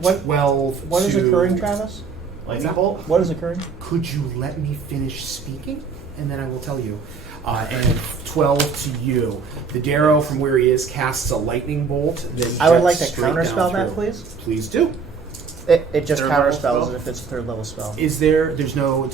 What- 12 What is to... occurring, Travis? Lightning bolt? What is occurring? Could you let me finish speaking? And then I will tell you. And 12 to you. The Darrow, from where he is, casts a lightning bolt. That I would like jets to straight counterspell down that, through. please. Please do. It just Third level counterspells spell? it if it's a 3rd level spell. Is there's no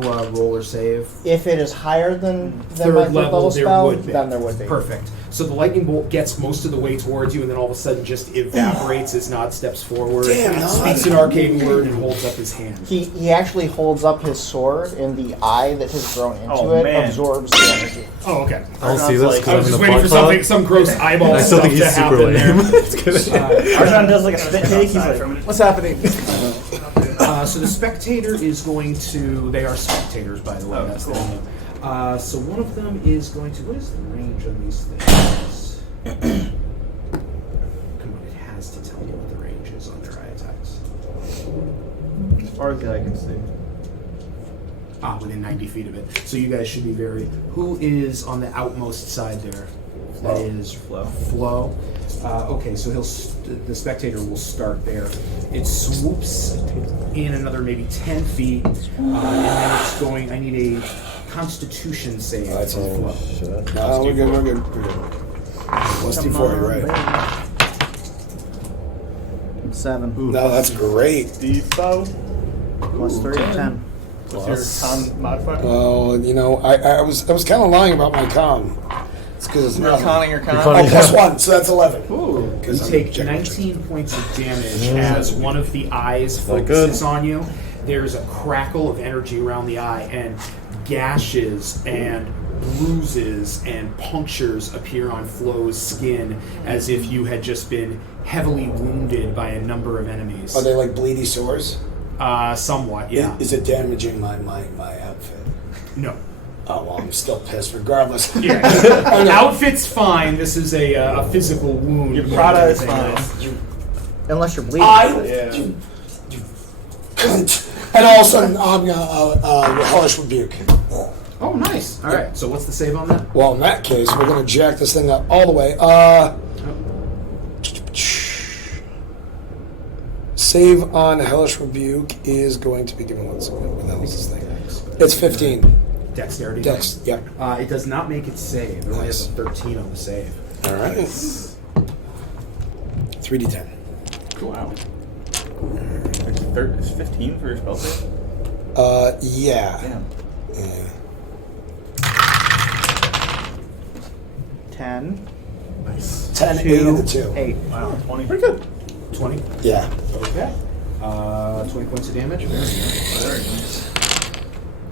roll or save? If it is higher than my Third 3rd level, level there spell, would be. then there would be. Perfect. So the lightning bolt gets most of the way towards you, and then all of a sudden just evaporates as Nod steps forward, speaks an arcane word, and holds up his hand. He actually holds up his sword, and the eye that has grown into Oh, it man. absorbs the energy. Oh, okay. I don't see this like- I because was I'm just in the waiting for fog cloud. some gross eyeball I still stuff think he's to super happen there. lame. It's good. Arjen does like a spit take. He's like, what's happening? So the spectator is going to. They are spectators, by the way. Oh, That's cool. their name. So one of them is going to. What is the range on these things? Come on, it has to tell you what the range is on their eye attacks. As far as the eye can see. Within 90 feet of it. So you guys should be very. Who is on the outmost side there? That is Flo. Okay, so the spectator will start there. It swoops in another maybe 10 feet, and then it's going. I need a Constitution save That's from all. Flo. No, we're good. Plus D4, you're right. 7 No, that's great. D4. plus 3 is 10. What's your con modifier? Well, you know, I was kind of lying about my con. It's because it's You're not. conning your con? Oh, plus 1, so that's 11. Ooh. You 'Cause I'm take Jack-o'-lantern. 19 points of damage as one of the eyes Not good. focuses on you. There's a crackle of energy around the eye, and gashes and bruises and punctures appear on Flo's skin as if you had just been heavily wounded by a number of enemies. Are they like bleedy sores? Somewhat, yeah. Is it damaging my outfit? No. Oh, well, I'm still pissed regardless. Yeah. Outfit's fine. This is a physical wound. Your Prada is fine. Unless you're bleeding. You cunt. And all of a sudden, I'm gonna hellish rebuke. Oh, nice. All right. So what's the save on that? Well, in that case, we're gonna jack this thing up all the way. Save on hellish rebuke is going to be given 1 second. What the hell is this thing? It's 15. Dexterity. Dex. Yep. It does not make it save. It only has a 13 on the save. All right. 3d10. Wow. It's 15 for your spell save? Yeah. Damn. Yeah. 10. Nice. 10, 8, and a 2. 8. Wow, 20. Pretty good. 20. Yeah. Okay. 20 points of damage. Very nice. Very nice.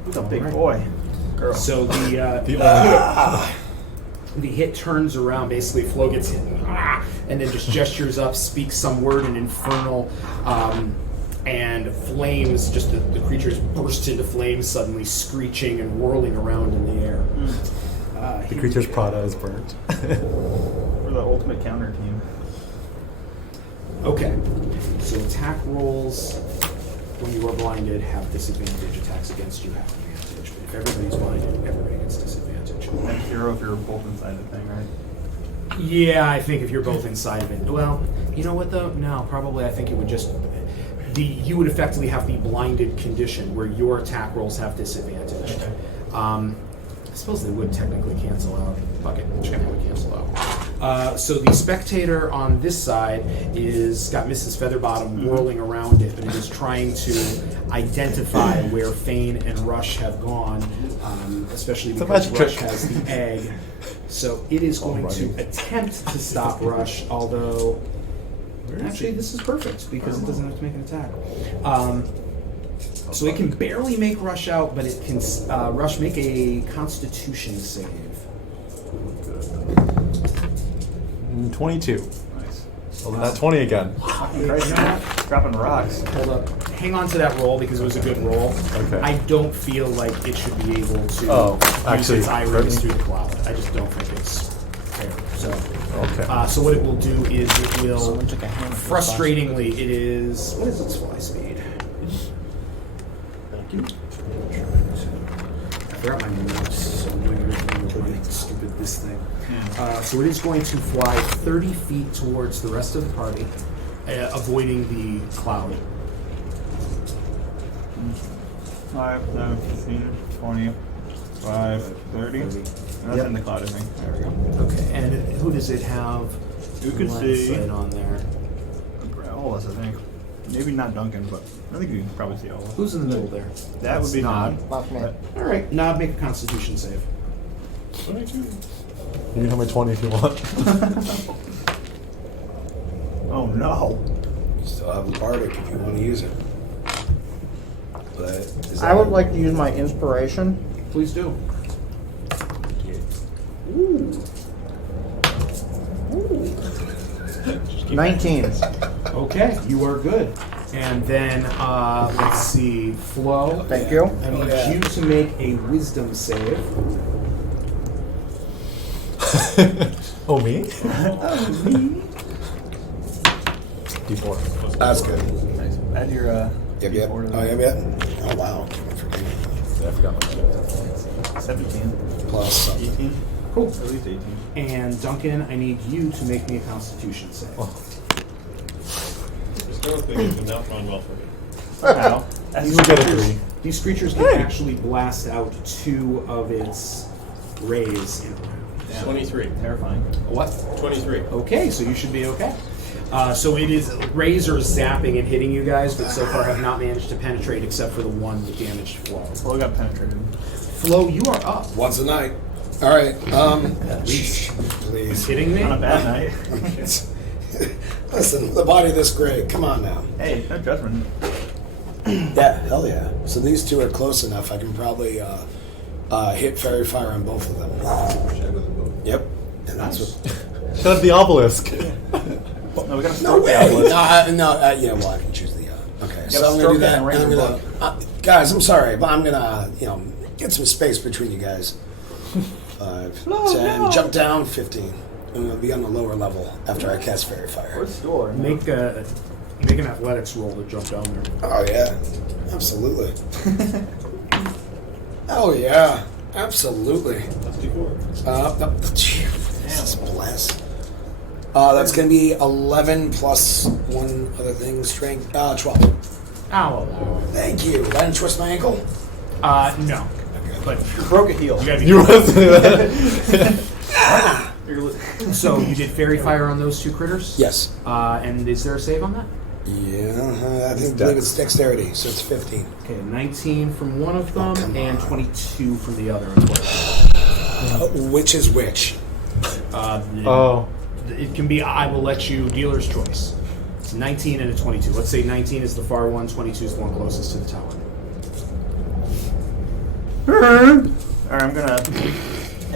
Who's a big Alright. boy? Girl. So the hit turns around. Basically, Flo gets hit and then just gestures up, speaks some word in infernal, and flames. Just the creatures burst into flames, suddenly screeching and whirling around in the air. The creature's Prada is burnt. We're the ultimate counter team. Okay, so attack rolls when you are blinded have disadvantage. Attacks against you have advantage. But if everybody's blinded, everybody gets disadvantage. And 0 if you're both inside the thing, right? Yeah, I think if you're both inside of it. Well, you know what though? No, probably I think it would just you would effectively have the blinded condition where your attack rolls have disadvantage. Okay. I suppose they would technically cancel out. Fuck it, just gonna have it cancel out. So the spectator on this side is got Mrs. Featherbottom whirling around it, and it is trying to identify where Fein and Rush have gone, especially because Rush has the egg. So it is going to attempt to stop Rush, although actually this is perfect because it doesn't have to make an attack. So it can barely make Rush out, but it can Rush make a Constitution save. 22. Nice. Well, then that 20 again. Dropping rocks. Hold up. Hang on to that roll because it was a good roll. Okay. I don't feel like it should be able to use actually, its eye rays through the cloud. I just don't think it's fair. So, Okay. so what it will do is it will, Someone took a hand for the frustratingly, it is, what is its fly speed? Thank you. I forgot my notes, so I'm doing everything really stupid this thing. So it is going to fly 30 feet towards the rest of the party, avoiding the cloud. 5, 7, 15, 20, 5, 30. That's in the cloud, I think. There we go. Okay, and who does it have? You can line see- sight on there. All of us, I think. Maybe not Duncan, but I think you can probably see all of us. Who's in the middle there? That would be Nod. Left me. All right, Nod, make a Constitution save. 22. You can have my 20 if you want. Oh no. You still have the bardic if you want to use it. But is I would like to use my inspiration. Please do. 19. Okay, you are good. And then let's see, Flo. Thank you. I need you to make a Wisdom save. Oh, me? D4. That's good. Nice. Add your Yep, yep. D4 to Oh, that. yep, yep. Oh, wow. Yeah, I forgot my shit. 17. Plus something. 18. Cool. At least 18. And Duncan, I need you to make me a Constitution save. Oh. Historically, it's not gone well for me. Somehow. You get a 3. These creatures can actually blast out 2 of its rays in a round. Yeah. 23. Terrifying. What? 23. Okay, so you should be okay. So it is rays are zapping and hitting you guys, but so far have not managed to penetrate except for the one with damaged Flo. Flo got penetrated. Flo, you are up. Once a night. All right. At least. Please. Kidding me? On a bad night. Listen, the body this great. Come on now. Hey, no judgment. Yeah, hell yeah. So these two are close enough. I can probably hit fairy fire on both of them. Yep. And that's what. Shut up the obelisk. No, we gotta No start way. the obelisk. Yeah. Well, I can choose the. Okay. gotta So I'm gonna stroke do it that. and write And I'm the gonna. Guys, I'm sorry, but I'm gonna. get some space between you guys. 5, 10, jump down, 15. And we'll be on the lower level after I cast Fairy Fire. Where's Store? Make an athletics roll to jump down there. Oh, yeah. Absolutely. Oh, yeah. Absolutely. Let's do 4. Jesus bless. That's going to be 11 plus one other thing, strength. 12. Ow. Thank you. Did I twist my ankle? No. But Broke a heel. you gotta be You were that. So you did fairy fire on those 2 critters? Yes. And is there a save on that? Yeah, I believe it's dexterity, so it's 15. Okay, 19 from one of them and 22 from the other. Which is which? It can be, I will let you, dealer's choice. It's 19 and a 22. Let's say 19 is the far one, 22 is the one closest to the tower. Alright, I'm gonna.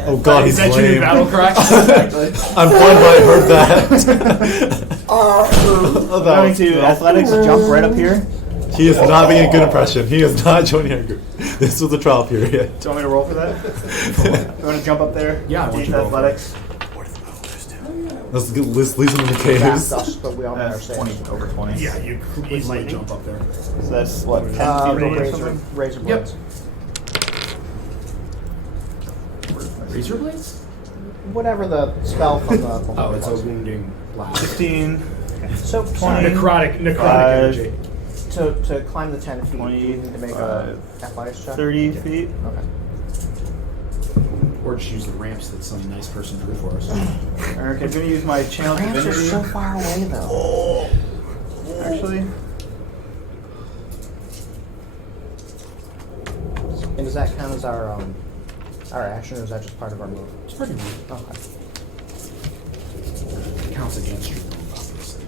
Oh god, Is he's that your new lame. battle cry? I'm fine, but I heard that. I'm going to athletics jump right up here. He is not making a good impression. He is not joining our group. This was the trial period. Do you want me to roll for that? You want to jump up there? Yeah, I want Deep you to roll for athletics. Let's leave him in the Yeah, caves. thus, but we all have our That's saves. 20 over 20. Yeah, you easily jump up there. So that's what, 10 feet Go range or razor, something? razor Yep. blades. Razor blades? Whatever the spell from the. Oh, it's a wounding blast. 15. So 20. Necrotic Five. energy. to climb the 10 feet, 20, do you need to make a athletics check? 30 feet. Okay. Or just use the ramps that some nice person drew for us. Okay, I'm going to use my channel Ramps are divinity. so far away though. Actually, And does that count as our action, or is that just part of our move? It's pretty neat. Okay. It counts against your move, obviously.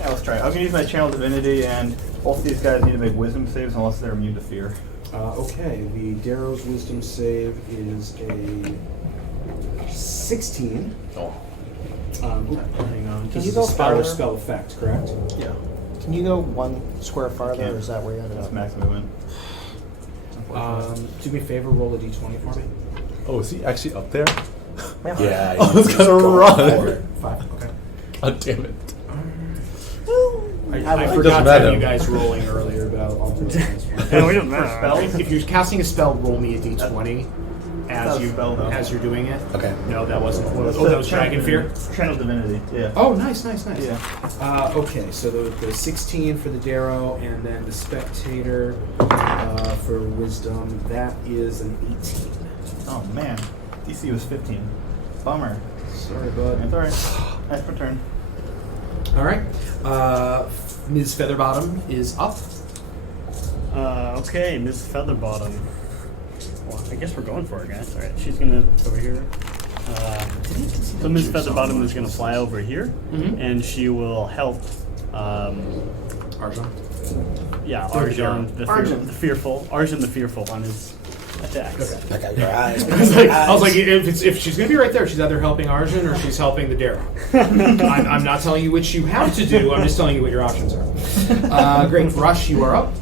yeah, let's try it. I'm going to use my channel divinity, and both of these guys need to make wisdom saves unless they're immune to fear. Okay, the Darrow's wisdom save is a 16. Oh. Hang on. Can This you is go a spell farther? spell effect, correct? Yeah. Can you go 1 square farther, Can't. or is that where you ended That's up? max movement. Do me a favor, roll a d20 for me. Oh, is he actually up there? Yeah. I was gonna run. 5, okay. God damn it. I Doesn't forgot to matter. have you guys rolling earlier, but I'll do it this one. No, we don't For matter. spells? If you're casting a spell, roll me a d20 not as a spell, though. you're doing it. Okay. No, that wasn't. Oh, that was Dragon Fear. Channel divinity, yeah. Oh, nice. Yeah. Okay, so the 16 for the Darrow, and then the Spectator for Wisdom, that is an 18. Oh man, DC was 15. Bummer. Sorry, bud. It's alright. Nice per turn. All right. Ms. Featherbottom is up. Okay, Miss Featherbottom. Well, I guess we're going for it, guys. All right, she's gonna over here. So Miss Featherbottom is gonna fly over here, and she will help. Arjen. Yeah, Darrow. Arjen the fearful. Arjen the fearful on his attacks. I got your eyes. I was like, if she's going to be right there, she's either helping Arjen or she's helping the Darrow. I'm not telling you which you have to do. I'm just telling you what your options are. Great. Rush, you are up.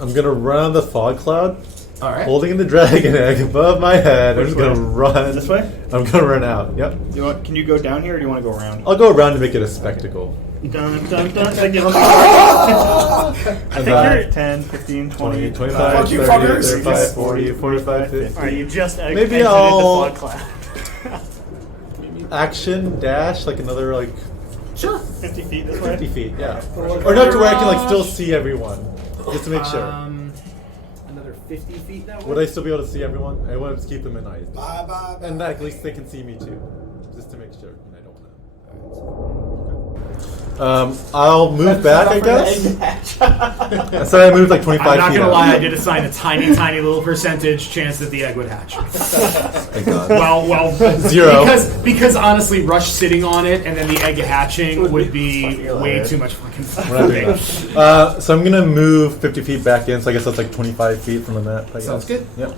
I'm gonna run on the fog cloud, All right. holding the dragon egg above my head. I'm Which just gonna way? run. This way? I'm gonna run out. Yep. Can you go down here, or do you want to go around? I'll go around to make it a spectacle. Dun, dun, dun. I think And you're 10, 15, 20, 25, Fuck you, 30, fuckers. 35, 40, 45, 50. All right, you just Maybe exited I'll- the fog cloud. Action dash, like another like Sure. 50 feet this way? 50 feet, yeah. Or not to where I can like still see everyone, just to make sure. Another 50 feet that way? Would I still be able to see everyone? I want to keep them in eyes, Bye, bye, bye. and at least they can see me too, just to make sure. And I don't want to. I'll move back, I guess. I said I moved like 25 I'm not feet. going to out. lie, I did assign a tiny little percentage chance that the egg would hatch. Thank God. Well, 0. Because honestly, Rush sitting on it and then the egg hatching would be way hilarious. too much fucking We're not doing fun. that. So I'm gonna move 50 feet back in. So I guess that's like 25 feet from the map. I guess. Sounds good. Yep.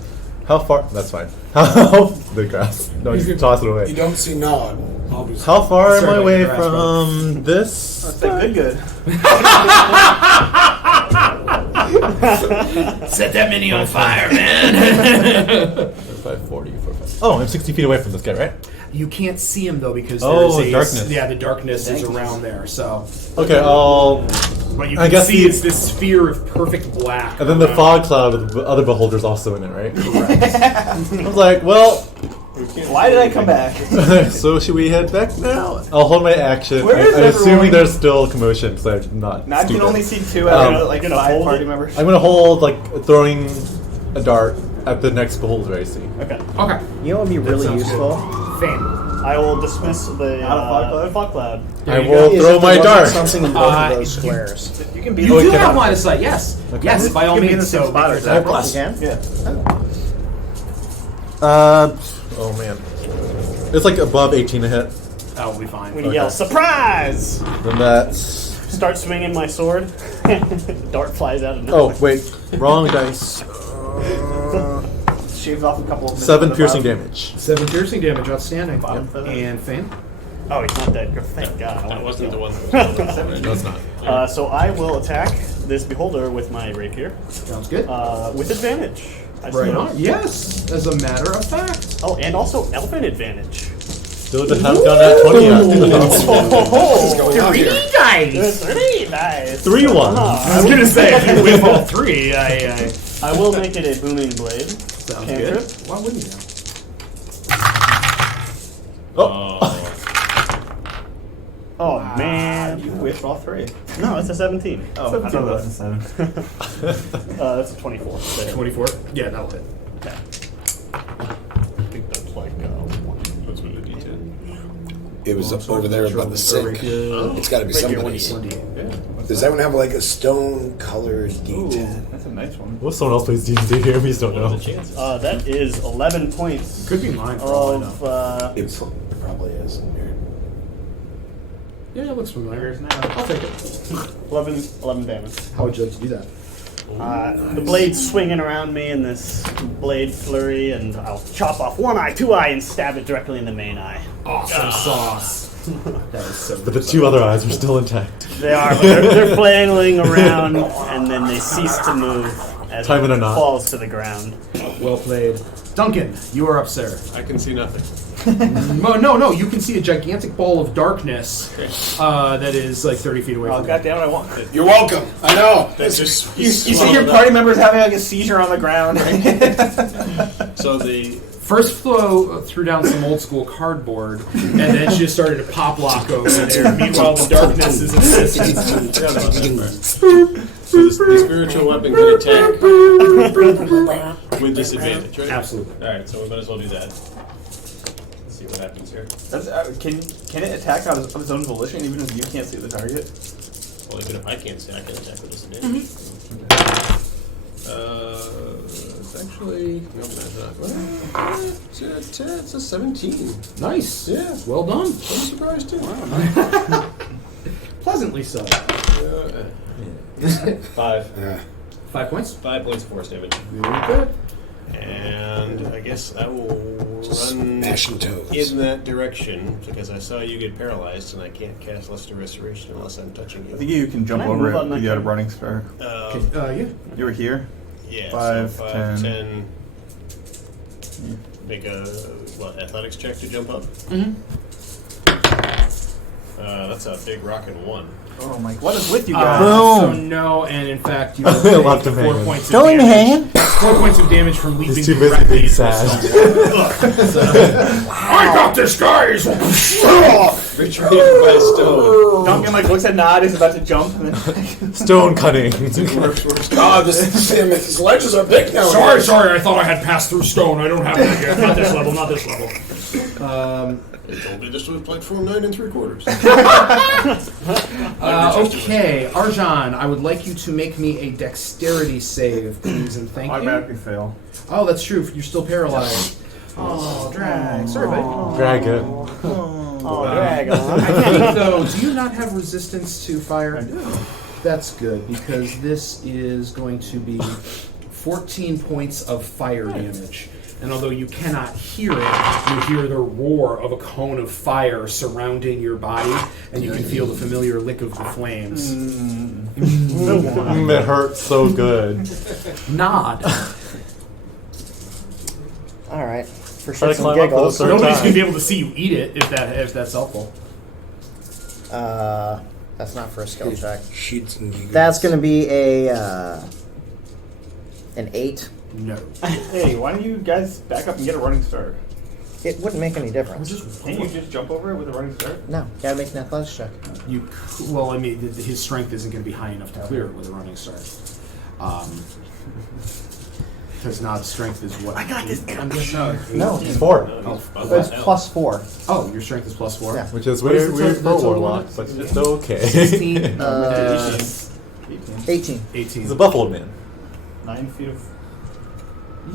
How far? That's fine. How the grass? No, you can toss it You away. don't see Nod. Obviously. How far am Sorry I about away your grass, from this? That's like good. Set that mini on fire, man. 5, 40, 45. Oh, I'm 60 feet away from this guy, right? You can't see him though because Oh, there's darkness. Yeah, the darkness is around there. So, Okay, I'll. but you I can guess see the- it's this sphere of perfect black. And then the fog cloud with the other beholders also in it, right? I was like, well, Why did I come back? so should we head back now? I'll hold my action. Where is I'm assuming everyone? there's still commotion because I'm not. Now I can stupid. only see 2 out of like gonna 5 hold party it? members. I'm gonna hold like throwing a dart at the next beholder I see. Okay. Okay. You know what would be really sounds useful? Fame. I will dismiss the Out of fog cloud. I you will Is throw if my there wasn't dart. Something in both of those You- squares. You can be. You do can have I? line of sight. Yes. Yes. By all You can be in means. the same So spot make as your that. attack rolls. You can? Yeah. Oh man, it's like above 18 to hit. That will be fine. When you yell "surprise," Then that's. start swinging my sword. Dart flies out of Oh nowhere. wait, wrong dice. Shaves off a couple of 7 minutes piercing of the damage. 7 piercing damage. Outstanding. Bottom feather. And Fame. Oh, he's not dead. Thank God. That wasn't the one that was on the No, it's not. So I will attack this beholder with my rapier Sounds good. with advantage. I Right see. on. Yes. As a matter of fact. Oh, and also elfin advantage. Still haven't done that 20 yet. Oh, Three dice. 3 nice. 3 1. I was gonna say if you whip all 3, I will make it a booming blade. sounds Cantrip. good. Why wouldn't you? Oh man. You whiffed all 3. No, it's a 17. Oh, I thought that was a 7. That's a 24. 24. Yeah, that'll hit. Okay. I think that's like What's with the D10? It was up over there by the sink. It's got to be somebody's. Does anyone have like a stone-colored D10? That's a nice one. What if someone else plays D&D here? We just don't know. that is 11 points Could be mine. For all I know. of It probably is. Yeah, it looks familiar. I'll take it. 11 damage. How would you like to do that? The blade's swinging around me in this blade flurry, and I'll chop off one eye, 2 eye, and stab it directly in the main eye. Awesome sauce. That is so But the 2 other eyes are still intact. They are, but they're flailing around, and then they cease to move as Time it in a knot. falls to the ground. well played. Duncan, you are up, sir. I can see nothing. No, you can see a gigantic ball of darkness that is like 30 feet away Oh, from you. goddamn it, I want it. You're welcome. I know. That's just You see your party members having like a seizure on the ground. so the First Flo threw down some old school cardboard, and then she just started to pop lock over there. Meanwhile, the darkness is insistent. So the spiritual weapon can attack with disadvantage, right? Absolutely. All right, so we might as well do that. Let's see what happens here. That's, can it attack of its own volition even if you can't see the target? Well, even if I can't see, I can attack with disadvantage. It's actually no, that's not. Well, it's a 17. Nice. Yeah. Well done. I'm surprised too. Pleasantly so. 5. 5 points. 5 points of force damage. Very good. And I guess I will run Smashing toes. in that direction because I saw you get paralyzed and I can't cast Luster Restoration unless I'm touching I think you. you can jump Can I over move on it that if you had a turn? running spare. Yeah. You were here? Yeah, 5, so 10. 10. Make a athletics check to jump up. That's a big rockin' 1. Oh my! What is with you guys? So no, and in fact, you will Left take him 4 hanging. points of Don't leave me damage. hanging. 4 points of damage from leaping He's too busy directly being into sad. I got this, guys! Retreating by stone. Duncan like looks at Nod. He's about to jump. And then Stone cutting. God, his ledges are big now. Sorry, I thought I had passed through stone. I don't have that yet. Not this level, not this level. They told me this was platform 9 3/4. Okay, Arjen, I would like you to make me a dexterity save, please, and thank you. automatically fail. Oh, that's true. You're still paralyzed. Oh, drag. Sorry, buddy. Dragon. Oh, drag on. I think, though, do you not have resistance to fire? I do. That's good, because this is going to be 14 points of fire damage. and although you cannot hear it, you hear the roar of a cone of fire surrounding your body, and you can feel the familiar lick of the flames. It hurts so good. Nod. All right. For Try to shits climb and up for the giggles. third Nobody's time. gonna be able to see you eat it if that's helpful. That's not for a skill check. Sheets and giggles. That's going to be an 8. No. Hey, why don't you guys back up and get a running start? It wouldn't make any difference. Can't you just jump over it with a running start? No, gotta make an athletics check. Well, I mean, his strength isn't going to be high enough to clear it with a running start. Because Nod's strength is what? I got this. I'm just No, It's 4. it's plus 4. Oh, your strength is plus 4. Yeah. Which is What is weird the for a total warlock, one? but it's okay. 16. 18. 18. He's a buffalo man. 9 feet of.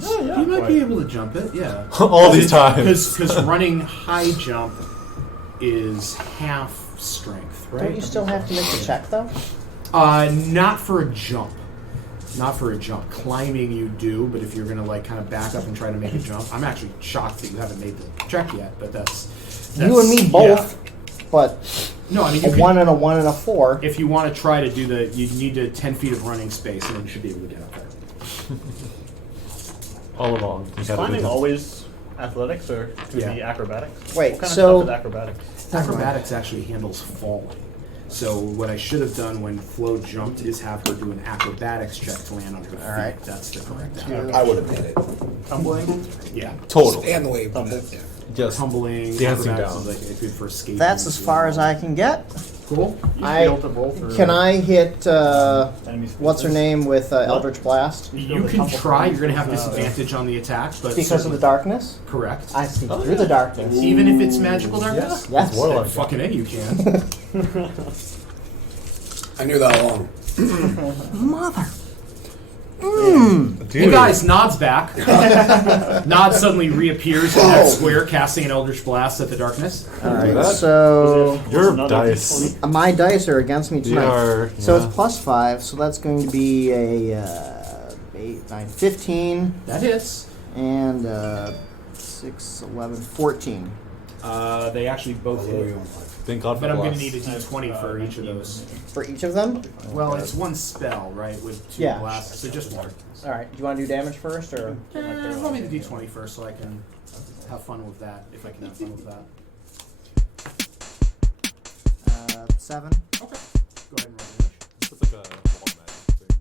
You might be able to jump it, yeah. All these times. Because running high jump is half strength, right? Don't you still have to make the check, though? Not for a jump. Not for a jump. Climbing you do, but if you're going to like kind of back up and try to make a jump, I'm actually shocked that you haven't made the check yet, but that's You and me both, but No, I mean, a you can, 1 and a 1 and a 4. if you want to try to do you need to 10 feet of running space, and then you should be able to get up there. All along. Is climbing always athletics or could it be Yeah. acrobatics? Wait, what kind so- of stuff is acrobatics? Acrobatics actually handles falling. So what I should have done when Flo jumped is have her do an acrobatics check to land on her feet. right. That's the correct answer. I would have made it. Tumbling? Yeah. Total. And the way you put it. Yeah. Just Tumbling, dancing acrobatics down. is like good for escaping. That's as far as I can get. Cool. You I- should be able to roll through Can I hit, enemy what's her spaces. name with Eldritch Blast? You can try. You're going to have disadvantage on the attack, but Because of the darkness? correct. I see through the darkness. Even if it's magical darkness. Yes. warlock. Fucking A, you can. I knew that all along. Mother. Dude. Hey guys, Nod's back. Nod suddenly reappears in that square, casting an Eldritch Blast at the darkness. Alright, that? so Your Another dice. D20. my dice are against me They tonight. are, So yeah. it's plus 5, so that's going to be a 8, 9, 15, That hits. and 6, 11, 14. They actually both hit. Thank God for But I'm going to blast. need a d20 for each of those. For each of them? Well, it's one spell, right, with 2 Yeah. blasts, so just one. Alright, do you want to do damage first, or? Roll me the d20 first so I can have fun with that, if I can have fun with that. 7. Okay. Go ahead and roll damage. It's like a wall magic thing.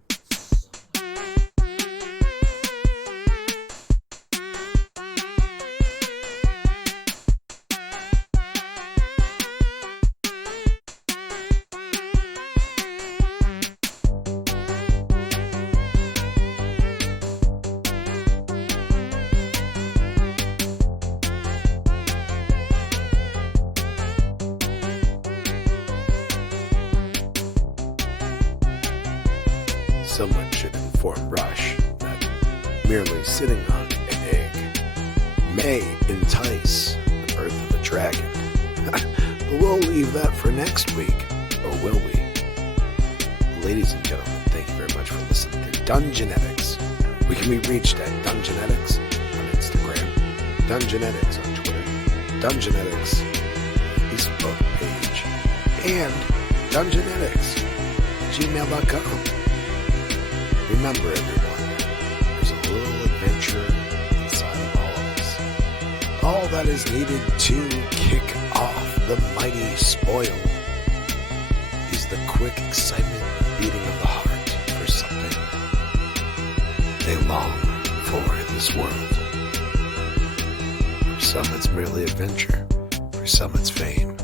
Someone should inform Rush that merely sitting on an egg may entice the birth of a dragon. We'll leave that for next week, or will we? Ladies and gentlemen, thank you very much for listening to Dungeonetics. We can be reached at Dungeonetics on Instagram, Dungeonetics on Twitter, Dungeonetics Facebook page, and Dungeonetics@gmail.com. Remember, everyone, there's a little adventure inside of all of us. All that is needed to kick off the mighty spoil is the quick excitement beating of the heart for something they long for in this world. For some, it's merely adventure. For some, it's fame.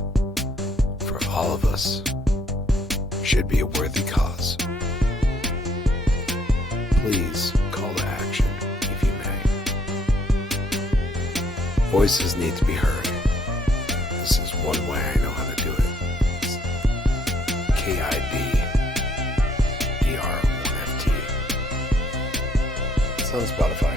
For all of us, should be a worthy cause. Please call to action, if you may. Voices need to be heard. This is one way I know how to do it. It's KIDDR1FT. It's on Spotify.